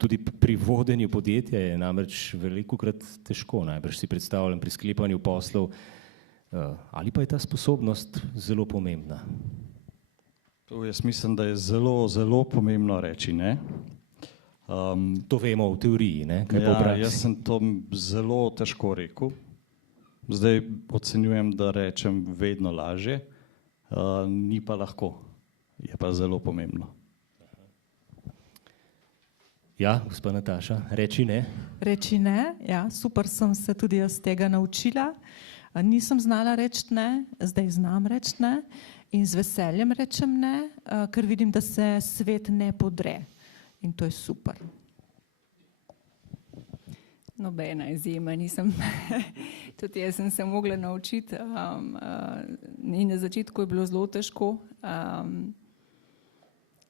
Tudi pri vodenju podjetja je namreč velikokrat težko, najbrž si predstavljam pri sklepanju poslov, ali pa je ta sposobnost zelo pomembna? Jaz mislim, da je zelo, zelo pomembno reči ne. To vemo v teoriji, ne? Kaj pa v Ja, praksi? jaz sem to zelo težko rekel. Zdaj ocenjujem, da rečem vedno lažje, ni pa lahko, je pa zelo pomembno. Ja, gospa Nataša, reči ne. Reči ne, ja, super sem se tudi jaz tega naučila. Nisem znala reči ne, zdaj znam reči ne in z veseljem rečem ne, ker vidim, da se svet ne podre in to je super. Nobena izjema nisem. Tudi jaz sem se mogla naučiti in na začetku je bilo zelo težko,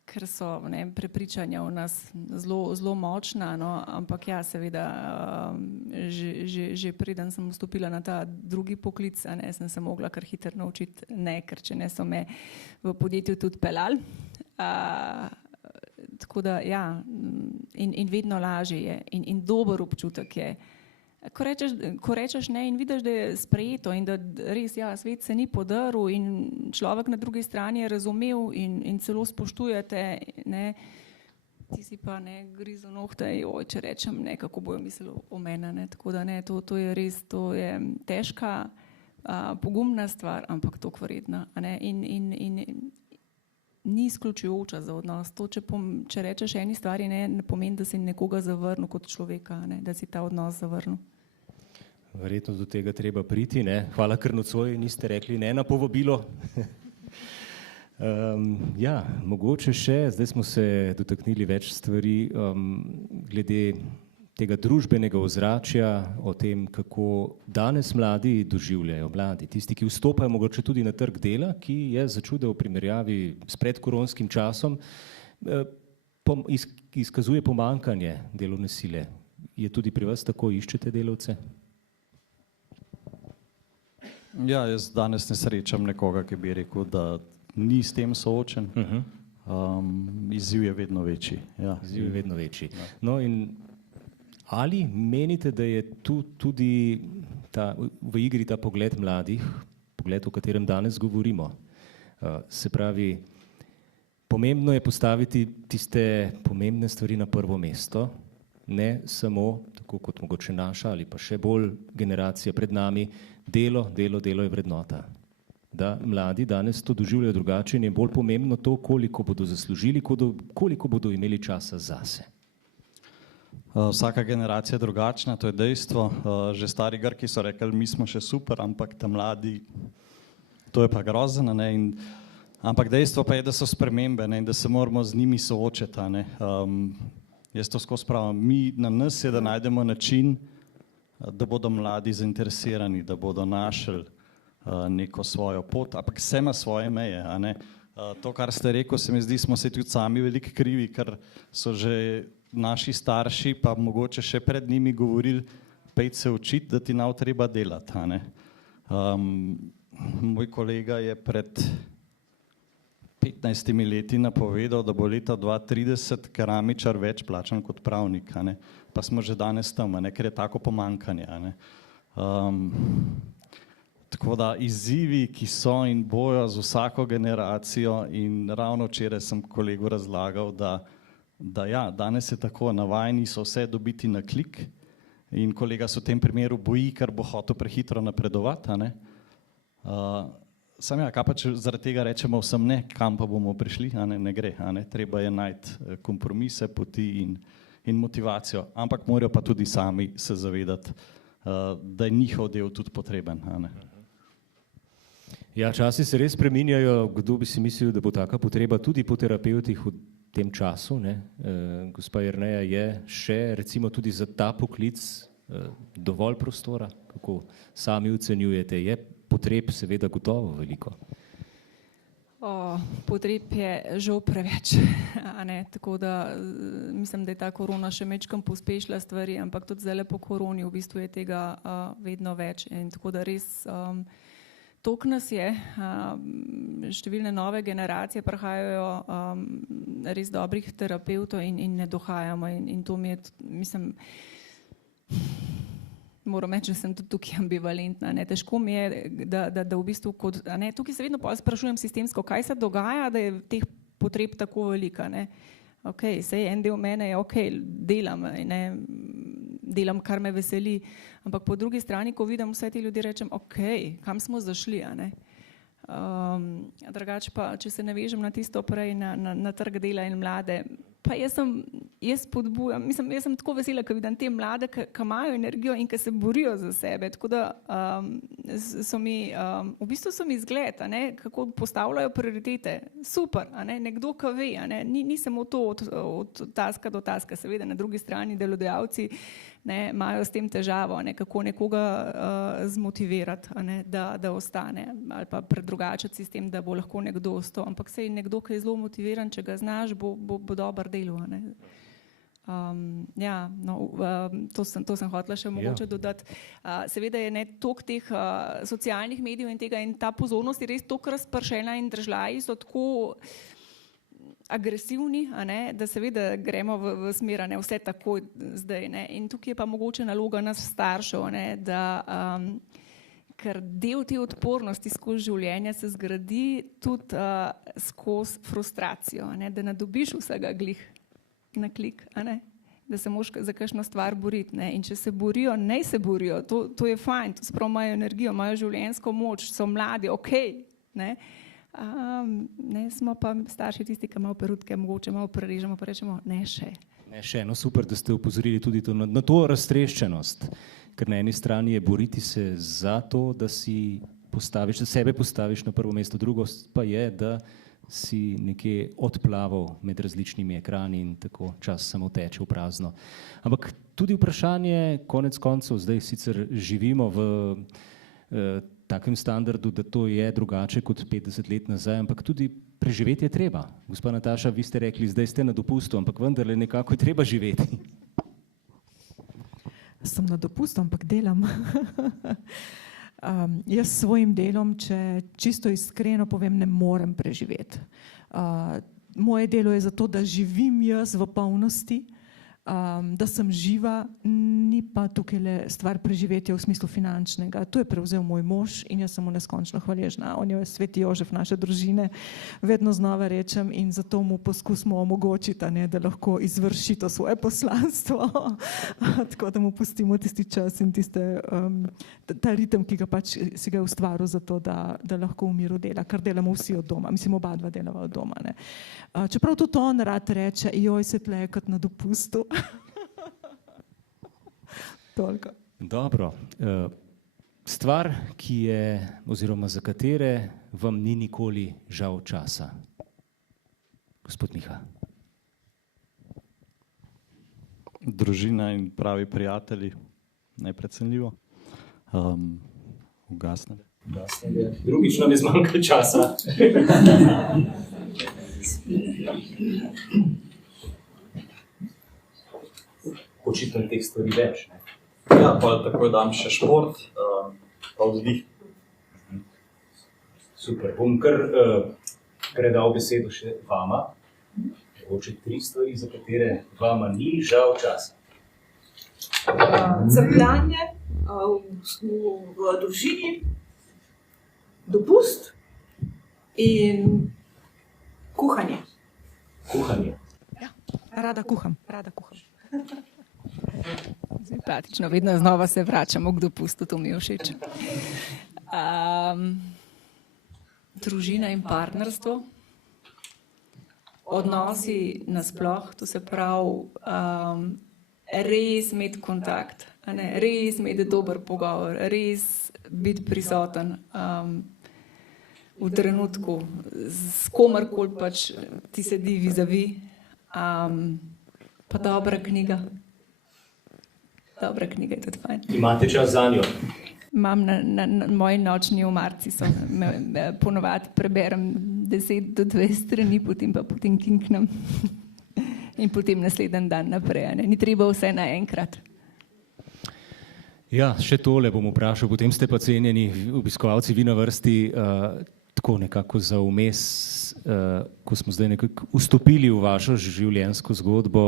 ker so prepričanja v nas zelo močna, no, ampak ja, seveda, že preden sem vstopila na ta drugi poklic, sem se mogla kar hitro naučiti ne, ker če ne so me v podjetju tudi pelali. Tako da ja, in vedno lažje je in dober občutek je. Ko rečeš ne in vidiš, da je sprejeto in da res, ja, svet se ni podrl in človek na drugi strani je razumel in celo spoštujete, ne, ti si pa ne grizel nohte, če rečem ne, kako bojo mislili o mene, ne, tako da ne, to je res, to je težka, pogumna stvar, ampak toliko vredna, ne, in ni izključujoča za odnos. To, če rečeš eni stvari ne pomeni, da si nekoga zavrnil kot človeka, ne, da si ta odnos zavrnil. Verjetno do tega treba priti, ne? Hvala, ker nocoj niste rekli ne na povabilo. Ja, mogoče še, zdaj smo se dotaknili več stvari glede tega družbenega ozračja, o tem, kako danes mladi doživljajo, tisti, ki vstopajo mogoče tudi na trg dela, ki je začudil v primerjavi s predkoronskim časom, izkazuje pomanjkanje delovne sile. Je tudi pri vas tako, iščete delavce? Ja, jaz danes ne srečam nekoga, ki bi rekel, da ni s tem soočen. Izziv je vedno večji. Ja. Izziv je vedno večji. No in ali menite, da je tu tudi v igri ta pogled mladih, pogled, o katerem danes govorimo? Se pravi, pomembno je postaviti tiste pomembne stvari na prvo mesto, ne samo, tako kot mogoče naša ali pa še bolj generacija pred nami, delo je vrednota. Da mladi danes to doživljajo drugače in je bolj pomembno to, koliko bodo zaslužili, koliko bodo imeli časa zase. Vsaka generacija je drugačna, to je dejstvo. Že stari Grki so rekli, mi smo še super, ampak ta mladi, to je pa grozno. Ampak dejstvo pa je, da so spremembe, ne, in da se moramo z njimi soočiti. Jaz to skozi pravim. Na nas je, da najdemo način, da bodo mladi zainteresirani, da bodo našli neko svojo pot, ampak vse ima svoje meje. To, kar ste rekel, se mi zdi, smo se tudi sami veliko krivi, ker so že naši starši, pa mogoče še pred njimi govorili, pejte se učiti, da ti nav treba delati. Moj kolega je pred 15 leti napovedal, da bo leta 2030 keramičar več plačan kot pravnik, pa smo že danes tam, ker je tako pomanjkanje. Tako da izzivi, ki so in bojo z vsako generacijo, in ravno včeraj sem kolegu razlagal, da ja, danes je tako, navajeni so vse dobiti na klik in kolega se v tem primeru boji, ker bo hotel prehitro napredovati. Sam ja, kaj pa če zaradi tega rečemo vsem ne, kam pa bomo prišli, ne gre, treba je najti kompromise, poti in motivacijo, ampak morajo pa tudi sami se zavedati, da je njihov del tudi potreben. Ja, časi se res spreminjajo, kdo bi si mislil, da bo taka potreba tudi po terapevtih v tem času, ne? Gospa Jerneja, je še recimo tudi za ta poklic dovolj prostora, kako sami ocenjujete, je potreb seveda gotovo veliko? Potreb je žal preveč, tako da mislim, da je ta korona še mečkam pospešila stvari, ampak tudi zdaj po koroni v bistvu je tega vedno več in tako da res toliko nas je, številne nove generacije prihajajo res dobrih terapevtov in ne dohajamo in to mi je, mislim, Moram reči, da sem tudi tukaj ambivalentna. Ne. Težko mi je, da v bistvu kot, ne, tukaj se vedno sprašujem sistemsko, kaj se dogaja, da je teh potreb tako velika. Ne. Okay, sej en del mene je, delam, kar me veseli, ampak po drugi strani, ko vidim vse ti ljudi, rečem, kam smo zašli, a ne. Drugače pa, če se navežem na tisto prej, na trg dela in mlade, pa jaz spodbujam, mislim, jaz sem tako vesela, ko vidim te mlade, ki imajo energijo in ki se borijo za sebe, tako da so mi zgled, a ne, kako postavljajo prioritete, super, a ne, nekdo, ki ve, a ne, ni samo to od taska do taska, seveda na drugi strani delodajalci, ne, imajo s tem težavo, ne, kako nekoga zmotivirati, a ne, da ostane, ali pa predrugačiti sistem, da bo lahko nekdo ostal, ampak sej nekdo, ki je zelo motiviran, če ga znaš, bo dober delu, a ne. To sem hotela še mogoče dodati. Seveda je ne toliko teh socialnih medijev in tega in ta pozornost je res toliko razpršena in držljaji so tako agresivni, a ne, da seveda gremo v smer, a ne, vse tako zdaj, ne. In tukaj je pa mogoče naloga nas staršev, ne, da ker del te odpornosti skozi življenje se zgradi tudi skozi frustracijo, a ne, da ne dobiš vsega glih na klik, a ne, da se moraš za kakšno stvar boriti, ne. In če se borijo, naj se borijo, to je fajn, to sprav imajo energijo, imajo življenjsko moč, so mladi, ne. Ne, smo pa starši tisti, ki malo perutke mogoče malo prerežemo, pa rečemo, ne še. Ne še, no super, da ste upozorili tudi to, na to raztreščenost, ker na eni strani je boriti se za to, da si postaviš, da sebe postaviš na prvo mesto, drugo pa je, da si nekje odplaval med različnimi ekrani in tako čas samo teče v prazno. Ampak tudi vprašanje, konec koncev, zdaj sicer živimo v takem standardu, da to je drugače kot 50 let nazaj, ampak tudi preživeti je treba. Gospa Nataša, vi ste rekli, zdaj ste na dopustu, ampak vendarle nekako je treba živeti. Sem na dopustu, ampak delam. Jaz s svojim delom, če čisto iskreno povem, ne morem preživeti. Moje delo je zato, da živim jaz v polnosti, da sem živa, ni pa tukaj le stvar preživetja v smislu finančnega. To je prevzel moj mož in jaz sem mu neskončno hvaležna. On je sveti Jožef naše družine, vedno znova rečem, in zato mu poskusimo omogočiti, ne, da lahko izvrši to svoje poslanstvo. Tako da mu pustimo tisti čas in ta ritem, ki ga pač si ga ustvaril za to, da lahko v miru dela, kar delamo vsi od doma. Mislim, oba dva delava od doma. Ne. Čeprav tudi on rad reče, joj, se tle kot na dopustu. Toliko. Dobro. Stvar, ki je, oziroma za katere vam ni nikoli žal časa. Gospod Miha. Družina in pravi prijatelji, neprecenljivo. Ugasne. Drugič nam je zmanjkalo časa. Očitno teh stvari več. Ne? Ja, pa takoj dam še šport, pa vzdih. Super, bom kar predal besedo še vama. Mogoče 3 stvari, za katere vama ni žal časa. Crkljanje v družini, dopust in kuhanje. Kuhanje. Ja, rada kuham. Simpatično, vedno znova se vračamo k dopustu, to mi je všeč. Družina in partnerstvo, odnosi nasploh, to se pravi, res imeti kontakt, res imeti dober pogovor, res biti prisoten v trenutku, s komarkoli pač ti sedi vis-a-vis, pa dobra knjiga. Dobra knjiga je tudi fajn. Imate čas za njo? Imam na moji nočni omarci, ponovadi preberem 10 do 20 strani, potem kinknem in potem naslednji dan naprej. Ne? Ni treba vse naenkrat. Ja, še tole bom vprašal, potem ste pa cenjeni obiskovalci vi na vrsti, tako nekako za vmes, ko smo zdaj nekako vstopili v vašo življenjsko zgodbo,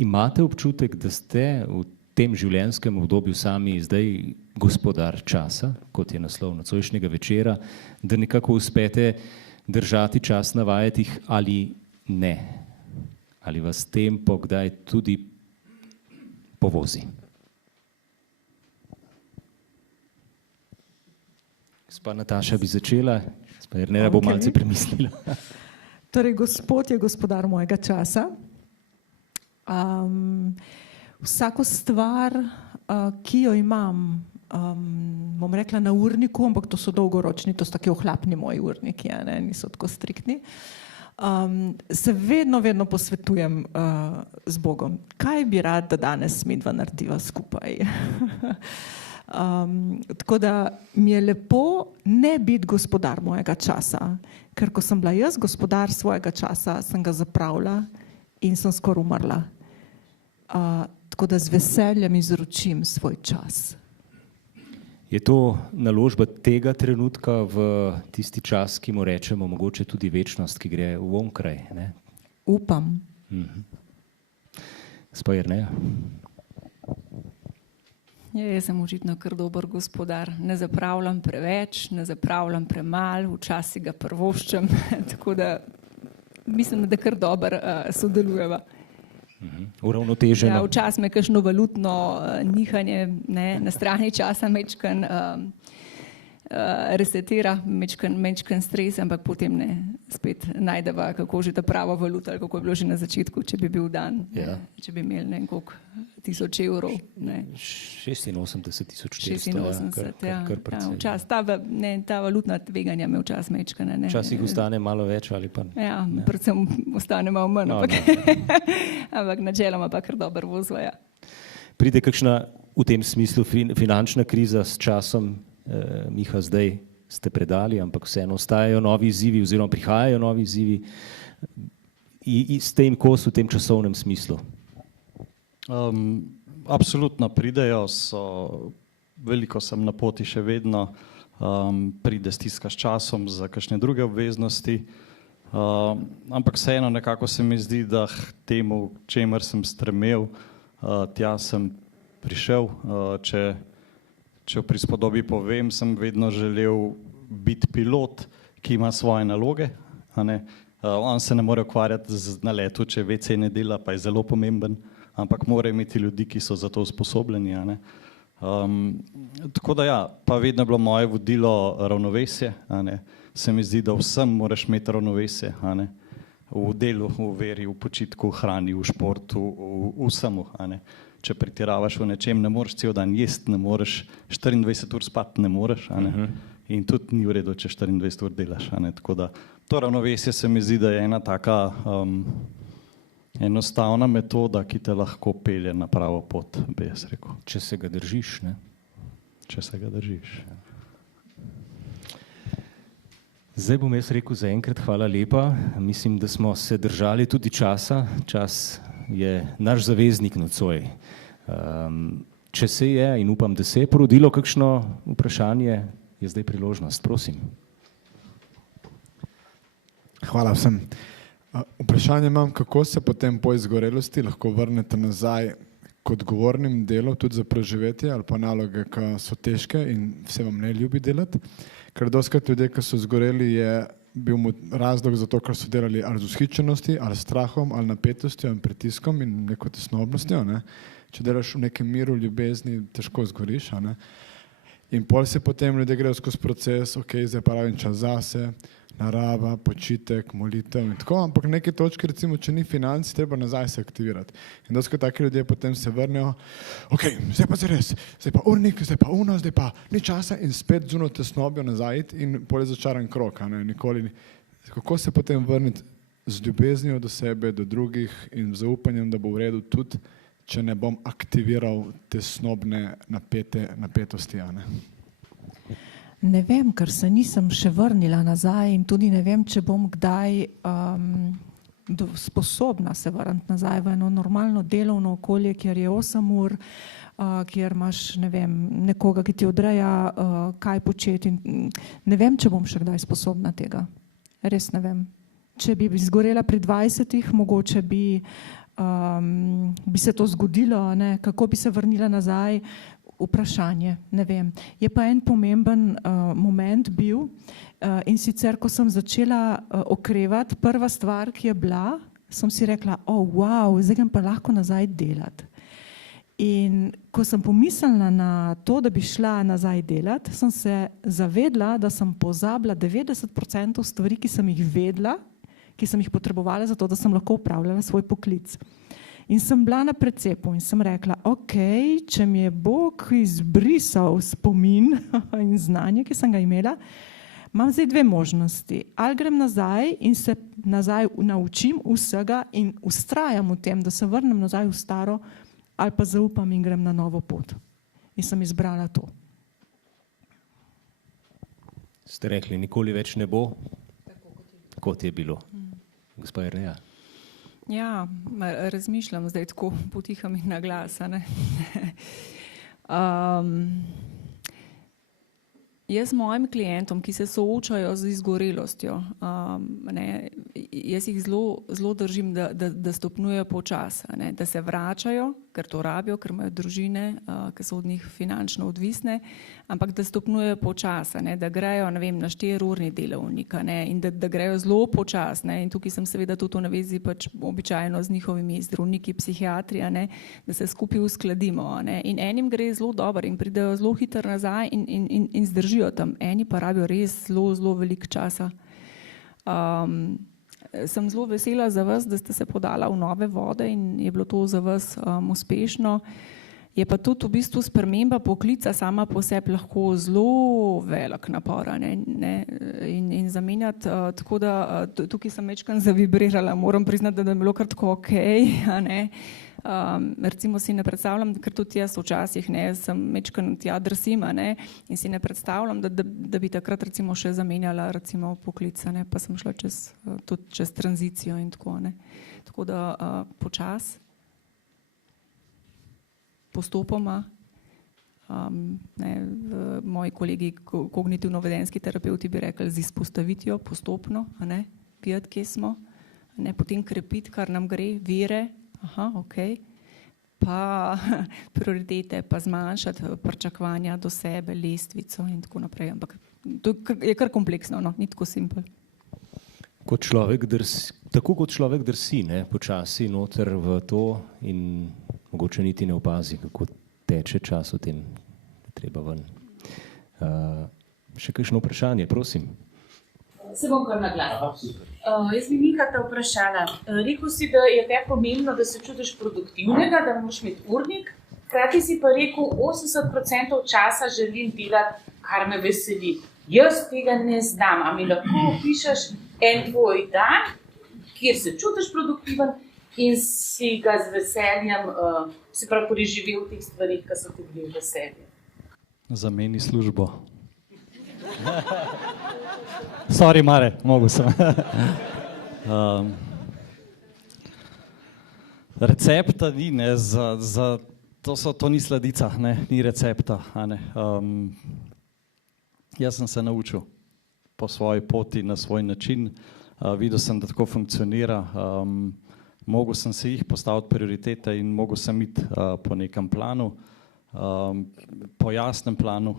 imate občutek, da ste v tem življenjskem obdobju sami zdaj gospodar časa, kot je naslov nocojšnjega večera, da nekako uspete držati čas na vajetih ali ne? Ali vas tempo kdaj tudi povozi? Gospa Nataša bi začela, gospa Jerneja bo malce premislila. Torej, Gospod je gospodar mojega časa. Vsako stvar, ki jo imam, bom rekla na urniku, ampak to so dolgoročni, to so taki ohlapni moji urniki, niso tako striktni, se vedno posvetujem z Bogom. Kaj bi rad, da danes midva narediva skupaj? Tako da mi je lepo ne biti gospodar mojega časa, ker ko sem bila jaz gospodar svojega časa, sem ga zapravila in sem skoraj umrla. Tako da z veseljem izročim svoj čas. Je to naložba tega trenutka v tisti čas, ki mu rečemo mogoče tudi večnost, ki gre v onkraj? Ne? Upam. Gospa Jerneja? Jaz sem očitno kar dober gospodar. Ne zapravljam preveč, ne zapravljam premalo, včasih ga prvoščem, tako da mislim, da kar dobro sodelujeva. Uravnoteženo. Ja, včasih me kakšno valutno nihanje na strani časa mečkan resetira, mečkan stres, ampak potem ne spet najdeva, kako že ta prava valuta, ali kako je bilo že na začetku, če bi bil dan, če bi imeli ne koliko tisoč evrov. 86.400. 86, ja. Včasih ta valutna tveganja me včasih mečkana. Včasih ostane malo več ali pa... Ja, predvsem ostane malo manj, ampak načeloma pa kar dobro vozvaja. Pride kakšna v tem smislu finančna kriza s časom, Miha, zdaj ste predali, ampak vseeno ostajajo novi izzivi oziroma prihajajo novi izzivi. Ste jim kos v tem časovnem smislu? Absolutno pridejo, veliko sem na poti še vedno, pride stiska s časom za kakšne druge obveznosti, ampak vseeno nekako se mi zdi, da temu, čemer sem stremel, tja sem prišel. Če v prispodobi povem, sem vedno želel biti pilot, ki ima svoje naloge. On se ne more ukvarjati na letu, če WC ne dela, pa je zelo pomemben, ampak mora imeti ljudi, ki so za to usposobljeni. Tako da ja, pa vedno je bilo moje vodilo ravnovesje. Se mi zdi, da vsem moraš imeti ravnovesje. V delu, v veri, v počitku, v hrani, v športu, v vsemu. Če pretiravaš v nečem, ne moreš cel dan jesti, ne moreš 24 ur spati, ne moreš. In tudi ni v redu, če 24 ur delaš. Tako da to ravnovesje se mi zdi, da je ena taka enostavna metoda, ki te lahko pelje na pravo pot, bi jaz rekel. Če se ga držiš, ne? Če se ga držiš. Zdaj bom jaz rekel zaenkrat hvala lepa. Mislim, da smo se držali tudi časa. Čas je naš zaveznik nocoj. Če se je, in upam, da se je porodilo kakšno vprašanje, je zdaj priložnost. Prosim. Hvala vsem. Vprašanje imam, kako se potem po izgorelosti lahko vrnete nazaj k odgovornim delu, tudi za preživetje ali pa naloge, ki so težke in vse vam ne ljubi delati. Ker doskrat ljudje, ki so zgoreli, je bil mu razlog za to, ker so delali ali z vzhičenosti, ali strahom, ali napetostjo in pritiskom in neko tesnobnostjo. Če delaš v nekem miru, ljubezni, težko zgoriš. In pol se potem ljudje grejo skozi proces, ok, zdaj pa rabim čas zase, narava, počitek, molitev in tako, ampak na neki točki, recimo, če ni financ, treba nazaj se aktivirati. In doskrat taki ljudje potem se vrnejo, ok, zdaj pa zares, zdaj pa urnik, zdaj pa uno, zdaj pa ni časa in spet zuno tesnobijo nazaj in pol je začaran krog. Nikoli. Kako se potem vrniti z ljubeznijo do sebe, do drugih in zaupanjem, da bo v redu tudi, če ne bom aktiviral tesnobne napetosti. Ne vem, ker se nisem še vrnila nazaj in tudi ne vem, če bom kdaj sposobna se vrniti nazaj v eno normalno delovno okolje, kjer je 8 ur, kjer imaš, ne vem, nekoga, ki ti odreja, kaj početi. Ne vem, če bom še kdaj sposobna tega. Res ne vem. Če bi izgorela pri 20-ih, mogoče bi bi se to zgodilo, ne, kako bi se vrnila nazaj, vprašanje, ne vem. Je pa en pomemben moment bil in sicer, ko sem začela okrevati, prva stvar, ki je bila, sem si rekla, wow, zdaj grem pa lahko nazaj delati. In ko sem pomislila na to, da bi šla nazaj delati, sem se zavedla, da sem pozabila 90% stvari, ki sem jih vedela, ki sem jih potrebovala za to, da sem lahko upravljala svoj poklic. In sem bila na precepu in sem rekla, ok, če mi je Bog izbrisal spomin in znanje, ki sem ga imela, imam zdaj dve možnosti. Ali grem nazaj in se nazaj naučim vsega in ustrajam v tem, da se vrnem nazaj v staro, ali pa zaupam in grem na novo pot. In sem izbrala to. Ste rekli, nikoli več ne bo, kot je bilo. Gospa Jerneja. Ja, razmišljam zdaj tako potiham in na glas. Jaz mojim klientom, ki se soočajo z izgorelostjo, jaz jih zelo držim, da stopnjujejo počasi, da se vračajo, ker to rabijo, ker imajo družine, ki so od njih finančno odvisne, ampak da stopnjujejo počasi, da grejo, ne vem, na 4-urni delovnik in da grejo zelo počasi. In tukaj sem seveda tudi v navezi pač običajno z njihovimi zdravniki, psihiatri, da se skupaj uskladimo. In enim gre zelo dobro in pridejo zelo hitro nazaj in zdržijo tam. Eni pa rabijo res zelo veliko časa. Sem zelo vesela za vas, da ste se podala v nove vode in je bilo to za vas uspešno. Je pa tudi v bistvu sprememba poklica sama po sebi lahko zelo velik napor in zamenjati, tako da tukaj sem večkrat zavibrirala, moram priznati, da je bilo kar tako ok. Recimo si ne predstavljam, ker tudi jaz včasih sem večkrat tja drsim in si ne predstavljam, da bi takrat recimo še zamenjala recimo poklic, pa sem šla tudi čez tranzicijo in tako. Tako da počas, postopoma, moji kolegi kognitivno-vedenjski terapeuti bi rekli z izpostavitvijo, postopno, videti, kje smo, potem krepiti, kar nam gre, vire, ok, pa prioritete, pa zmanjšati pričakovanja do sebe, lestvico in tako naprej, ampak to je kar kompleksno, ni tako simpel. Tako kot človek drsi, počasi noter v to in mogoče niti ne opazi, kako teče čas v tem, treba ven. Še kakšno vprašanje, prosim? Se bom kar na glas. Jaz bi Mihata vprašala. Rekel si, da je te pomembno, da se čutiš produktivnega, da moraš imeti urnik, hkrati si pa rekel, 80% časa želim delati, kar me veseli. Jaz tega ne znam, a mi lahko opišeš en tvoj dan, kjer se čutiš produktiven in si ga z veseljem, se pravi, preživel v teh stvarih, ki so ti bili v veselje. Zameni službo. Sorry, Mare, mogu sem. Recepta ni, to ni sladica, ni recepta. Jaz sem se naučil po svoji poti, na svoj način. Videl sem, da tako funkcionira. Mogel sem se jih postaviti prioritete in mogel sem iti po nekem planu, po jasnem planu,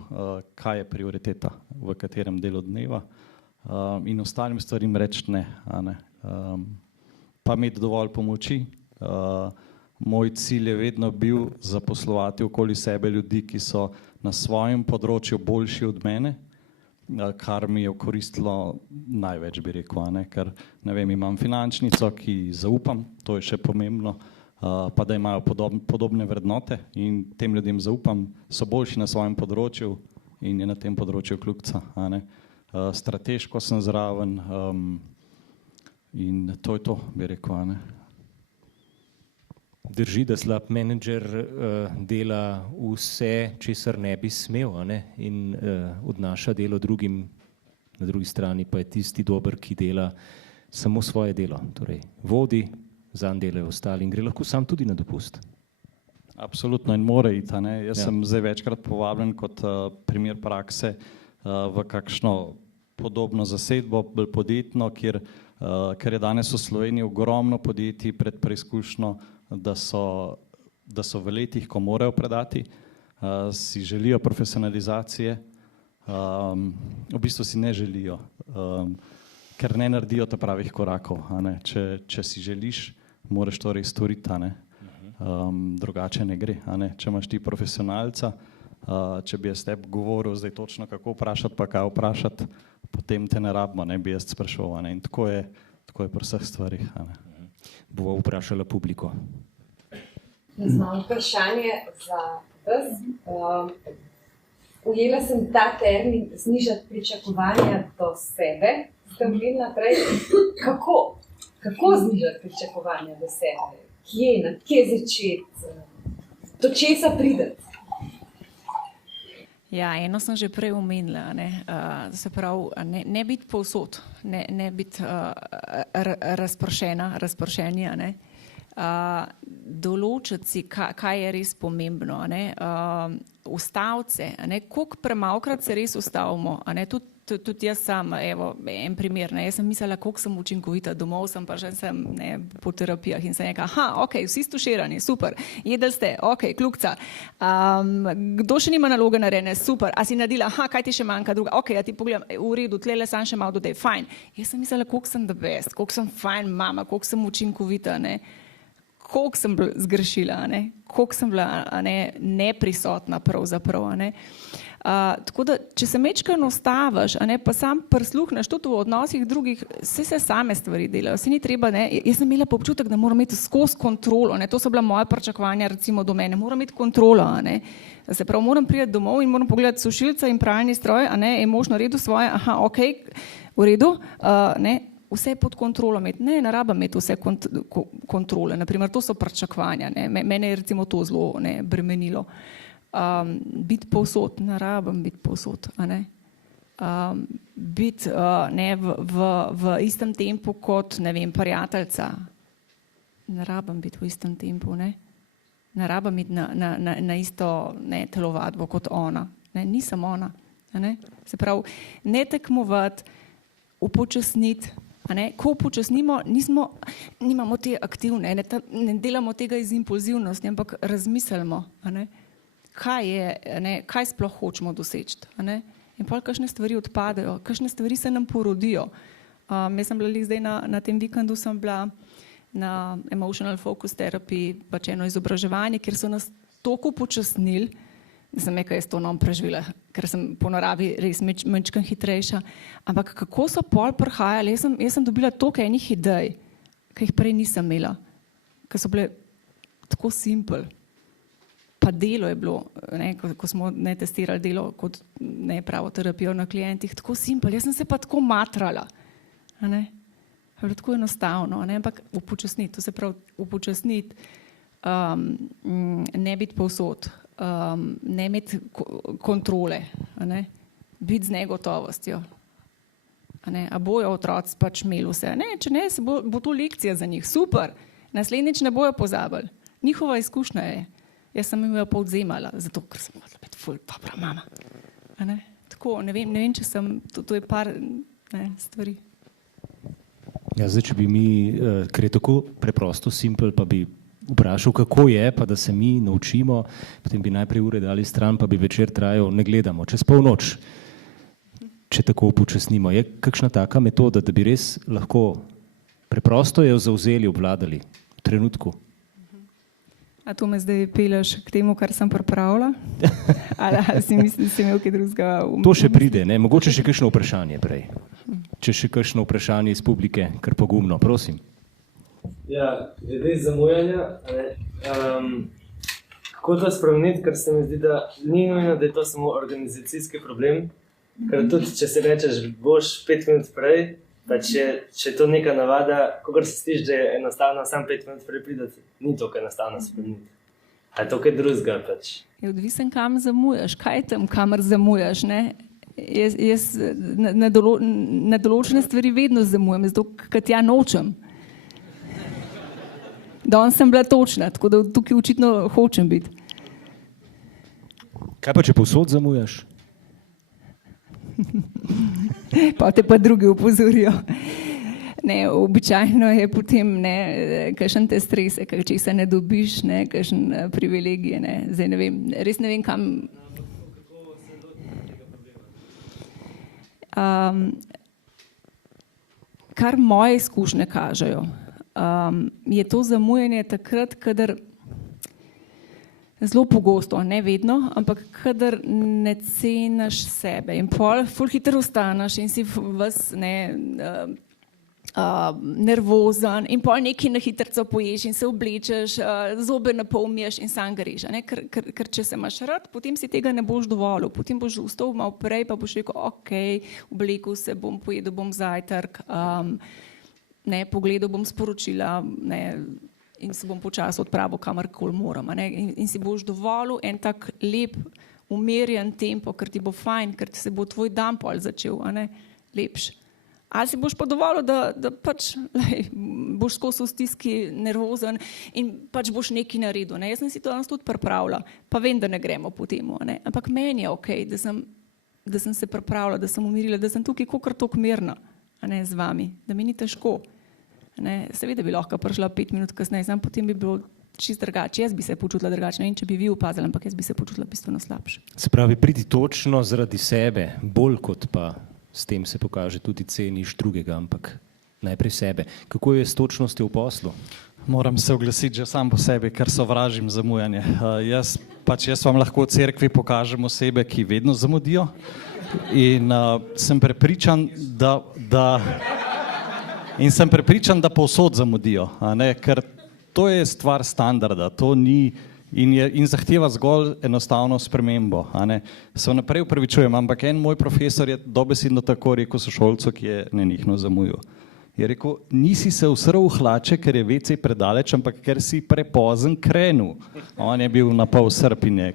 kaj je prioriteta, v katerem delu dneva in ostalim stvarim reči ne. Pa imeti dovolj pomoči. Moj cilj je vedno bil zaposlovati okoli sebe ljudi, ki so na svojem področju boljši od mene, kar mi je koristilo največ, bi rekel, ker ne vem, imam finančnico, ki zaupam, to je še pomembno, pa da imajo podobne vrednote in tem ljudem zaupam, so boljši na svojem področju in je na tem področju ključca. Strateško sem zraven in to je to, bi rekel. Drži, da slab menedžer dela vse, česar ne bi smel, in odnaša delo drugim, na drugi strani pa je tisti dober, ki dela samo svoje delo, torej vodi, zanj delajo ostali in gre lahko sam tudi na dopust. Absolutno in mora iti. Jaz sem zdaj večkrat povabljen kot primer prakse v kakšno podobno zasedbo, bolj podjetno, kjer ker je danes v Sloveniji ogromno podjetij pred preizkušnjo, da so v letih, ko morajo predati, si želijo profesionalizacije, v bistvu si ne želijo, ker ne naredijo ta pravih korakov. Če si želiš, moraš to res storiti, drugače ne gre. Če imaš ti profesionalca, če bi jaz tebi govoril zdaj točno kako vprašati, pa kaj vprašati, potem te ne rabimo, ne bi jaz spraševal. In tako je pri vseh stvarih. Bova vprašala publiko. Jaz imam vprašanje za vas. Ujela sem ta termin znižati pričakovanja do sebe. Ste vmeli naprej. Kako znižati pričakovanja do sebe? Kje začeti? Do česa prideti? Ja, eno sem že prej omenila, se pravi, ne biti povsod, ne biti razpršeni, določiti si, kaj je res pomembno, ustaviti se, koliko premalokrat se res ustavimo, tudi jaz sam, evo, en primer, jaz sem mislila, koliko sem učinkovita, domov sem pa že po terapijah in sem rekla, ok, vsi stuširani, super, jedli ste, ok, kljukca, kdo še nima naloge narejene, super, a si naredila, kaj ti še manjka druga, ok, ja ti pogledam, v redu, tlele sam še malo dodaj, fajn, jaz sem mislila, koliko sem the best, koliko sem fajn mama, koliko sem učinkovita, koliko sem zgrešila, koliko sem bila neprisotna pravzaprav. Tako da, če se mečkano ustaviš, pa sam prisluhneš tudi v odnosih drugih, se same stvari delajo, se ni treba, jaz sem imela občutek, da moram imeti skozi kontrolo, to so bila moja pričakovanja recimo do mene, moram imeti kontrolo, da se prav moram priti domov in moram pogledati sušilca in pralni stroj, je možno redu svoje, ok, v redu, vse pod kontrolo imeti, ne rabim imeti vse kontrole, naprimer to so pričakovanja, mene je recimo to zelo bremenilo. Biti povsod, ne rabim biti povsod, biti v istem tempu kot, ne vem, prijateljica, ne rabim biti v istem tempu, ne rabim biti na isto telovadbo kot ona, nisem ona, se pravi, ne tekmovati, upočasniti, ko upočasnimo, nimamo te aktivne, ne delamo tega iz impulzivnosti, ampak razmislimo, kaj sploh hočemo doseči. In potem kakšne stvari odpadejo, kakšne stvari se nam porodijo. Jaz sem bila zdaj na tem vikendu, sem bila na Emotional Focus Therapy, pač eno izobraževanje, kjer so nas toliko upočasnili, da sem nekaj jaz to nam preživela, ker sem po naravi res manjčkam hitrejša. Ampak kako so pol prihajali, jaz sem dobila toliko enih idej, ki jih prej nisem imela, ki so bile tako simple. Pa delo je bilo, ko smo testirali delo kot pravo terapijo na klientih, tako simple. Jaz sem se pa tako matrala. Je bilo tako enostavno, ampak upočasniti, to se pravi upočasniti, ne biti povsod, ne imeti kontrole, biti z negotovostjo. A bojo otroci pač imeli vse. Če ne, bo to lekcija za njih, super, naslednjič ne bojo pozabili. Njihova izkušnja je. Jaz sem jim jo povzemala, zato ker sem morala biti ful dobra mama. Tako, ne vem, če sem, to je par stvari. Ja, zdaj, če bi mi, ker je tako preprosto, simple, pa bi vprašal, kako je, pa da se mi naučimo, potem bi najprej ure dali stran, pa bi večer trajal, ne gledamo, čez polnoč, če tako upočasnimo. Je kakšna taka metoda, da bi res lahko preprosto jo zavzeli, obvladali v trenutku? A to me zdaj peleš k temu, kar sem pripravila? Ali si mislim, da si imel kaj drugega? To še pride, mogoče še kakšno vprašanje prej. Če še kakšno vprašanje iz publike, kar pogumno, prosim. Ja, glede zamujanja, kako to spremeniti, ker se mi zdi, da ni nujno, da je to samo organizacijski problem, ker tudi, če se rečeš, boš 5 minut prej, pa če je to neka navada, kakor se stiš, da je enostavno sam 5 minut prej pridati, ni to enostavno spremeniti. A je to kaj drugega pač? Je odvisen, kam zamujaš, kaj je tam, kamor zamujaš, Jaz na določene stvari vedno zamujam, zato ker tja nočem. Danes sem bila točna, tako da tukaj očitno hočem biti. Kaj pa, če povsod zamujaš? Pa te pa drugi opozorijo. Ne, običajno je potem kakšen te strese, če se ne dobiš, kakšen privilegij. Zdaj ne vem, res ne vem, kam. Kar moje izkušnje kažejo, je to zamujanje takrat, kadar zelo pogosto, ne vedno, ampak kadar ne ceniš sebe in pol ful hitro ostaneš in si ves nervozen in pol nekaj na hitrco poješ in se oblečeš, zobe napol umiješ in sam greš. Ker če se imaš rad, potem si tega ne boš dovolil, potem boš vstal malo prej pa boš rekel, ok, oblekel se bom, pojedel bom zajtrk, pogledal bom sporočila, in se bom počasi odpravil kamorkoli moram. In si boš dovolil en tak lep, umirjen tempo, ker ti bo fajn, ker se bo tvoj dan pol začel lepš. Ali si boš pa dovolil, da pač boš skozi v stiski nervozen in pač boš nekaj naredil. Jaz sem si to danes tudi pripravila, pa vem, da ne gremo po temu. Ampak meni je ok, da sem se pripravila, da sem umirila, da sem tukaj kakor toliko mirna z vami, da mi ni težko. Seveda bi lahko prišla 5 minut kasneje, samo potem bi bilo čisto drugače. Jaz bi se počutila drugače, ne vem, če bi vi opazili, ampak jaz bi se počutila bistveno slabše. Se pravi, pridi točno zaradi sebe, bolj kot pa s tem se pokaže tudi ceniš drugega, ampak najprej sebe. Kako je s točnostjo v poslu? Moram se oglasiti že sam po sebi, ker sovražim zamujanje. Jaz vam lahko v cerkvi pokažem osebe, ki vedno zamudijo in sem prepričan, da povsod zamudijo, ker to je stvar standarda, to ni in zahteva zgolj enostavno spremembo. Se vnaprej upravičujem, ampak en moj profesor je dobesedno tako rekel sošolcu, ki je nenehno zamujal. Je rekel, nisi se usrl v hlače, ker je WC predaleč, ampak ker si prepozen krenil. On je bil na pol srpine,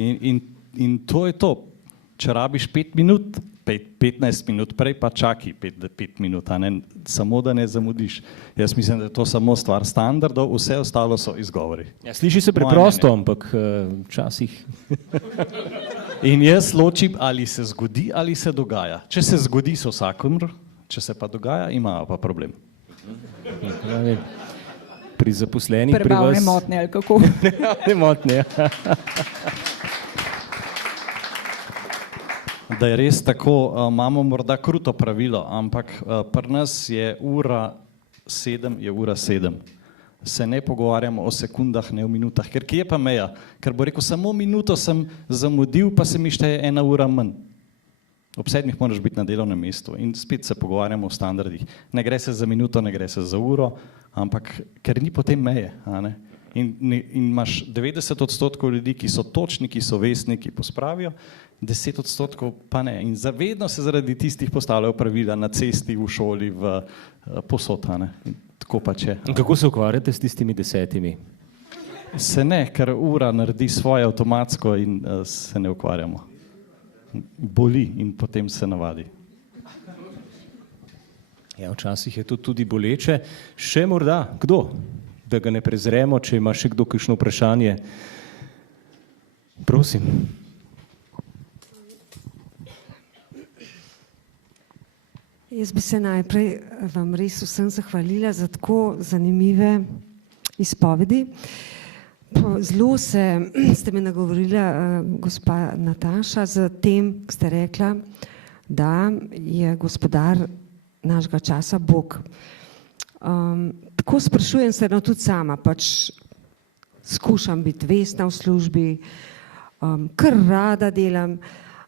in to je to. Če rabiš 5 minut, 15 minut prej pa čaki 5 minut, samo da ne zamudiš. Jaz mislim, da je to samo stvar standardov, vse ostalo so izgovori. Ja, sliši se preprosto, ampak včasih. In jaz ločim, ali se zgodi, ali se dogaja. Če se zgodi, so vsakomr, če se pa dogaja, imajo pa problem. Pri zaposlenih, pri vas... Prebavne motnje, ali kako? Prebavne motnje, ja. Da je res tako, imamo morda kruto pravilo, ampak pri nas je ura 7, je ura 7. Se ne pogovarjamo o sekundah, ne o minutah, ker kje je pa meja? Ker bo rekel, samo minuto sem zamudil, pa se mi šteje 1 ura manj. Ob 7 moraš biti na delovnem mestu in spet se pogovarjamo o standardih. Ne gre se za minuto, ne gre se za uro, ampak ker ni potem meje. In imaš 90% ljudi, ki so točni, ki so vestni, ki pospravijo, 10% pa ne. In zavedno se zaradi tistih postavljajo pravila na cesti, v šoli, povsod. Tako pač je. In kako se ukvarjate s tistimi 10? Se ne, ker ura naredi svoje avtomatsko in se ne ukvarjamo. Boli in potem se navadi. Ja, včasih je to tudi boleče. Še morda, kdo? Da ga ne prezremo, če ima še kdo kakšno vprašanje. Prosim. Jaz bi se najprej vam res vsem zahvalila za tako zanimive izpovedi. Zelo ste me nagovorila, gospa Nataša, z tem, ki ste rekla, da je gospodar našega časa Bog. Tako sprašujem se tudi sama, pač skušam biti vestna v službi, kar rada delam,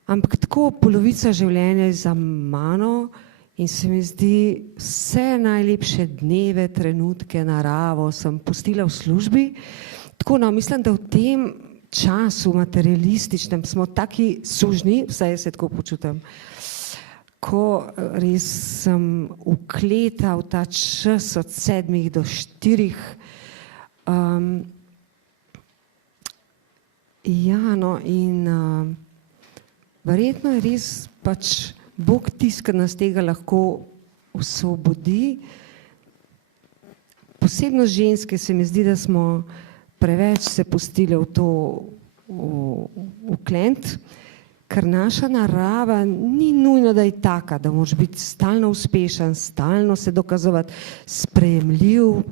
ampak tako polovica življenja je za mano in se mi zdi, vse najlepše dneve, trenutke, naravo sem pustila v službi. Tako, mislim, da v tem času materialističnem smo taki sužni, vsaj jaz se tako počutim, ko res sem ukleta v ta čas od 7 do 4. Verjetno je res pač Bog tisti, ki nas tega lahko osvobodi. Posebno ženske se mi zdi, da smo preveč se pustile v to uklent ker naša narava ni nujno, da je taka, da moraš biti stalno uspešen, stalno se dokazovati, sprejemljiv,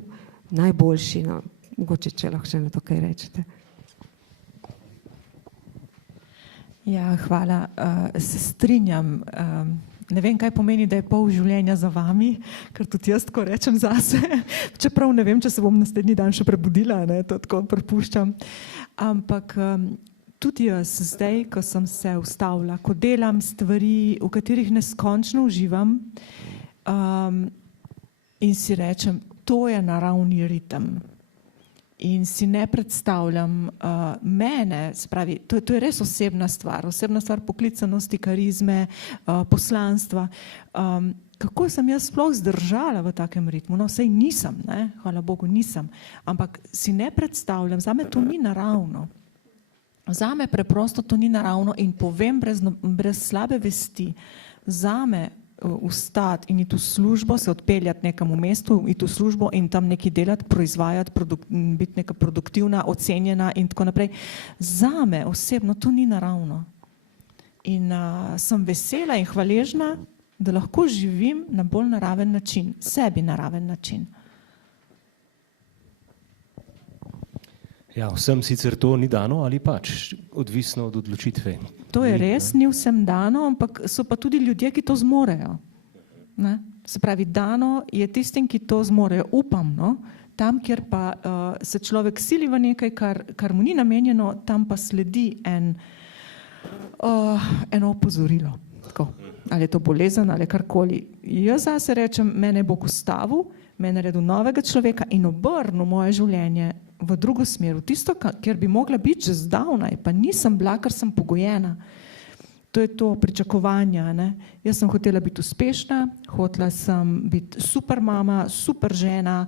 najboljši. No. Mogoče, če lahko še na to kaj rečete. Ja, hvala. Se strinjam. Ne vem, kaj pomeni, da je pol življenja za vami, ker tudi jaz tako rečem zase, čeprav ne vem, če se bom naslednji dan še prebudila, ne, to tako prepuščam. Ampak tudi jaz zdaj, ko sem se ustavila, ko delam stvari, v katerih neskončno uživam, in si rečem, to je naravni ritem. In si ne predstavljam mene, spravi, to je res osebna stvar poklicanosti, karizme, poslanstva. Kako sem jaz sploh zdržala v takem ritmu? No, sej nisem, ne? Hvala Bogu nisem, ampak si ne predstavljam, zame to ni naravno. Zame preprosto to ni naravno in povem brez slabe vesti, zame vstati in iti v službo, se odpeljati nekam v mestu, iti v službo in tam nekaj delati, proizvajati, biti neka produktivna, ocenjena in tako naprej. Zame osebno to ni naravno. In sem vesela in hvaležna, da lahko živim na bolj naraven način, sebi naraven način. Ja, vsem sicer to ni dano ali pač odvisno od odločitve. To je res, ni vsem dano, ampak so pa tudi ljudje, ki to zmorejo. Ne? Se pravi, dano je tistim, ki to zmorejo, upam, no? Tam, kjer pa se človek sili v nekaj, kar mu ni namenjeno, tam pa sledi eno opozorilo. Tako. Ali je to bolezen ali karkoli. Jaz zase rečem, mene je Bog ustavil, mene naredil novega človeka in obrnil moje življenje v drugo smer, v tisto, kjer bi mogla biti že zdavnaj, pa nisem bila, ker sem pogojena. To je to pričakovanja. Ne? Jaz sem hotela biti uspešna, hotela sem biti super mama, super žena,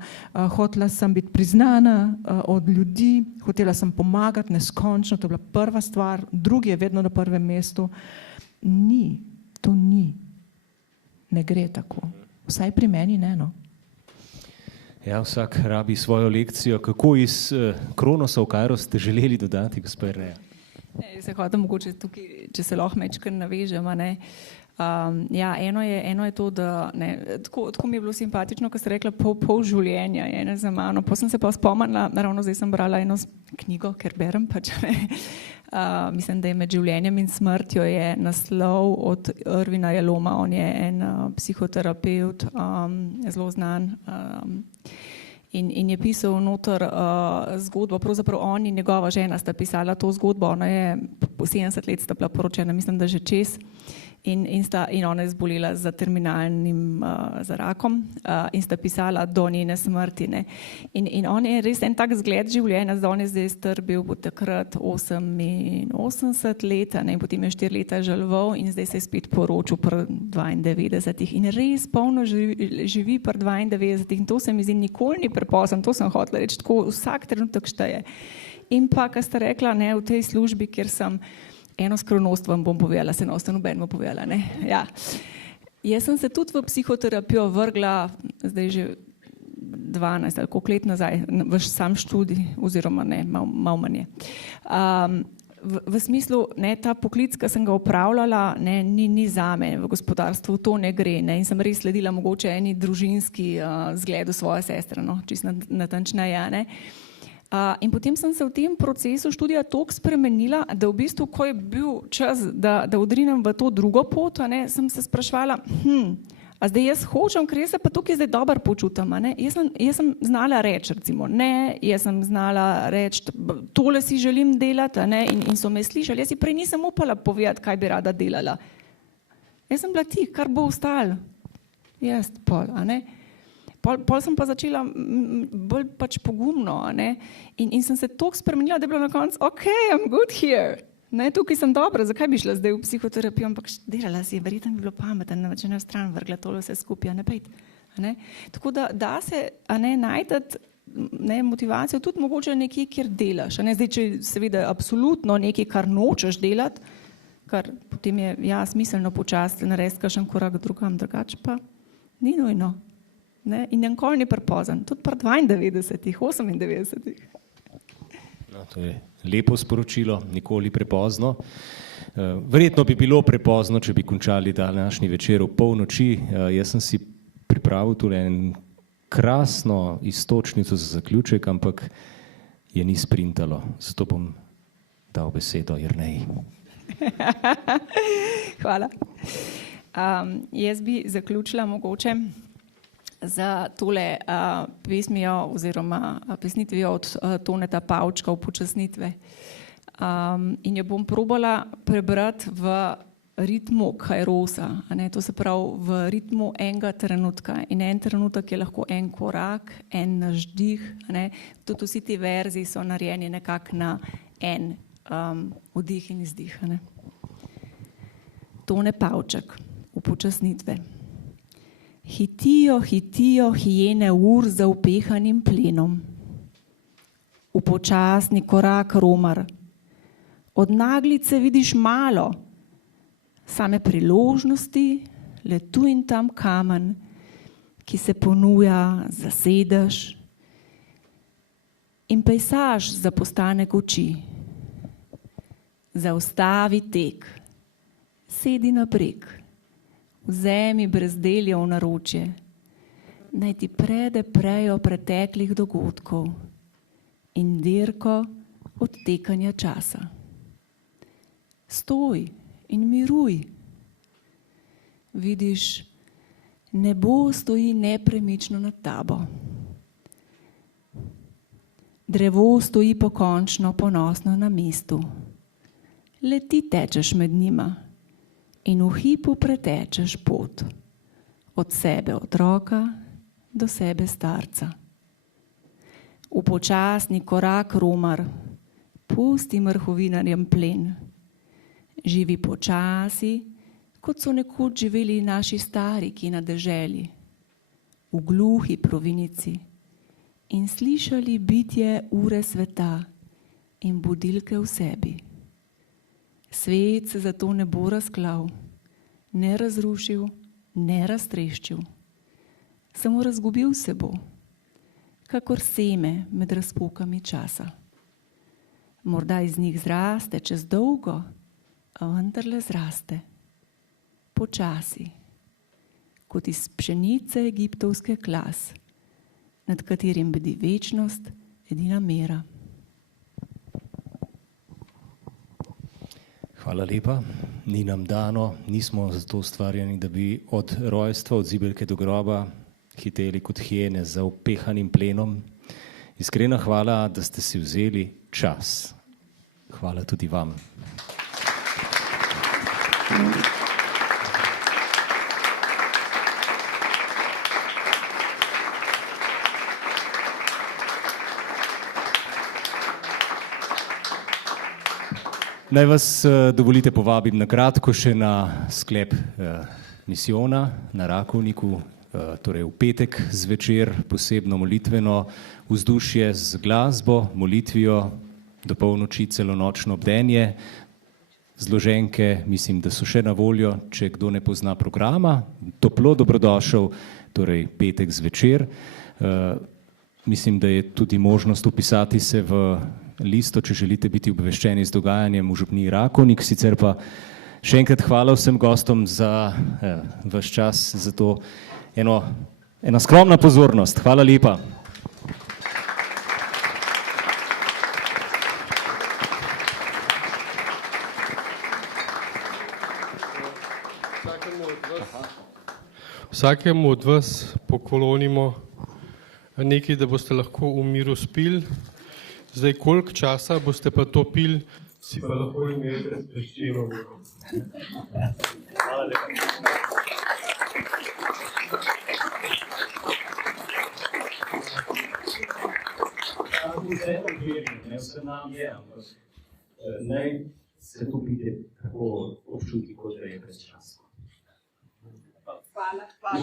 hotela sem biti priznana od ljudi, hotela sem pomagati neskončno, to je bila prva stvar, drugi je vedno na prvem mestu. Ni, to ni. Ne gre tako. Vsaj pri meni ne, no. Ja, vsak rabi svojo lekcijo. Kako iz Kronosa v Kairos ste želeli dodati, gospod Reja? Jaz se hočem mogoče tukaj, če se lahko mečkar navežem. Ja, eno je to, da tako mi je bilo simpatično, ko ste rekla pol življenja je za mano. Pa sem se pa spomnila, naravno zdaj sem brala eno knjigo, ker berem pač. Mislim, da je Med življenjem in smrtjo je naslov od Irvina Jaloma, on je en psihoterapeut, zelo znan. In je pisal noter zgodbo, pravzaprav on in njegova žena sta pisala to zgodbo, ona je po 70 let sta bila poročena, mislim, da že čez. In ona je zbolela za terminalnim za rakom in sta pisala do njene smrti. Ne. In on je res en tak zgled življenja, zdaj on je zdaj star bil po takrat 88 let, ne, in potem je 4 leta žaloval in zdaj se je spet poročil pri 92 in res polno živi pri 92 in to se mi zdi nikoli ni prepozno, to sem hotela reči, tako vsak trenutek šteje. In pa, kar ste rekla, ne, v tej službi, kjer sem eno skrivnost vam bom povedala, se enostavno noben bom povedala. Ne? Ja. Jaz sem se tudi v psihoterapijo vrgla, zdaj že 12 ali koliko let nazaj, v sam študij, oziroma ne, malo manje. V smislu, ne, ta poklic, ki sem ga opravljala, ne, ni zame, v gospodarstvu to ne gre. Ne, in sem res sledila mogoče eni družinski zgledu svoje sestre, no, čisto natančneje. Ne. In potem sem se v tem procesu študija toliko spremenila, da v bistvu, ko je bil čas, da odrinem v to drugo pot, ne, sem se spraševala, a zdaj jaz hočem, ker jaz se pa tukaj zdaj dobro počutim. Ne. Jaz sem znala reči, recimo, ne, jaz sem znala reči, tole si želim delati, ne, in so me slišali. Jaz si prej nisem upala povedati, kaj bi rada delala. Jaz sem bila ti, kar bo ostalo. Jaz pol, a ne. Pol sem pa začela bolj pač pogumno, ne? In sem se toliko spremenila, da je bilo na koncu, ok, I'm good here. Ne, tukaj sem dobra, zakaj bi šla zdaj v psihoterapijo, ampak delala si, verjetno bi bilo pametno, če ne v stran vrgla tole vse skupaj, ne pejt. Tako da se najdeti motivacijo tudi mogoče nekje, kjer delaš. Zdaj, če seveda absolutno nekaj, kar nočeš delati, kar potem je smiselno počasti narediti kakšen korak drugam, drugače pa ni nujno. Ne? In nikoli ni prepozen, tudi pri 92, 98. No, to je lepo sporočilo, nikoli prepozno. Verjetno bi bilo prepozno, če bi končali današnji večer ob polnoči. Jaz sem si pripravil tule en krasno iztočnico za zaključek, ampak je ni sprintalo. Zato bom dal besedo Jerneji. Hvala. Jaz bi zaključila mogoče za tole pesmijo oziroma pesnitvijo od Toneta Pavčka Upočasnitve. In jo bom probala prebrati v ritmu kairosa, to se pravi v ritmu enega trenutka. In en trenutek je lahko en korak, en naš dih. Tudi vsi ti verzi so narejeni nekako na en vdih in izdih. Tone Pavček, Upočasnitve. Hitijo, hitijo hijene ur za upehanim plenom. Upočasni korak romar. Od naglice vidiš malo, same priložnosti, le tu in tam kamen, ki se ponuja, zasedeš in pejsaž za postanek oči. Zaustavi tek, sedi na breg, vzemi brezdelje v naročje, naj ti prede prejo preteklih dogodkov in dirko odtekanja časa. Stoj in miruj. Vidiš, nebo stoji nepremično nad tabo. Drevo stoji pokončno, ponosno na mestu. Le ti tečeš med njima in v hipu pretečeš pot. Od sebe otroka do sebe starca. Upočasni korak romar, pusti mrhovinarjem plen. Živi počasi, kot so nekoč živeli naši stariki na deželi, v gluhi provinici in slišali bitje ure sveta in budilke v sebi. Svet se zato ne bo razklal, ne razrušil, ne raztreščil. Samo razgubil se bo, kakor seme med razpokami časa. Morda iz njih zraste čez dolgo, a vendarle zraste, počasi, kot iz pšenice egiptovske klas, nad katerim bdi večnost edina mera. Hvala lepa. Ni nam dano, nismo zato ustvarjeni, da bi od rojstva, od zibelke do groba hiteli kot hijene za upehanim plenom. Iskrena hvala, da ste si vzeli čas. Hvala tudi vam. Naj vas dovolite povabim na kratko še na sklep misijona na Rakovniku, torej v petek zvečer, posebno molitveno vzdušje z glasbo, molitvijo, do polnoči celo nočno bdenje. Zloženke mislim, da so še na voljo, če kdo ne pozna programa. Toplo dobrodošel, torej petek zvečer. Mislim, da je tudi možnost upisati se v listo, če želite biti obveščeni z dogajanjem v župniji Rakovnik. Sicer pa še enkrat hvala vsem gostom za vaš čas, za to ena skromna pozornost. Hvala lepa. Vsakemu od vas poklonimo nekaj, da boste lahko v miru spili. Zdaj, koliko časa boste pa to pili, si pa lahko imete s peščino. Hvala lepa. Vse nam je, ampak naj se to pite tako občuti, kot da je prečasno.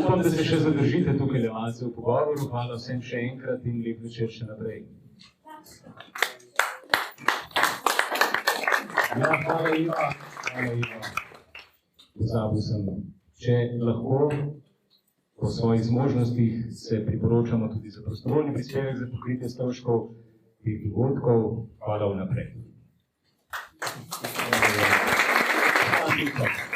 Upam, da se še zadržite tukaj malce v pogovoru. Hvala vsem še enkrat in lep večer še naprej. Ja, hvala lepa. Pozabil sem, če lahko po svojih zmožnostih se priporočamo tudi za prostovoljni prispevek za pokritje stroškov teh dogodkov. Hvala vnaprej. Hvala.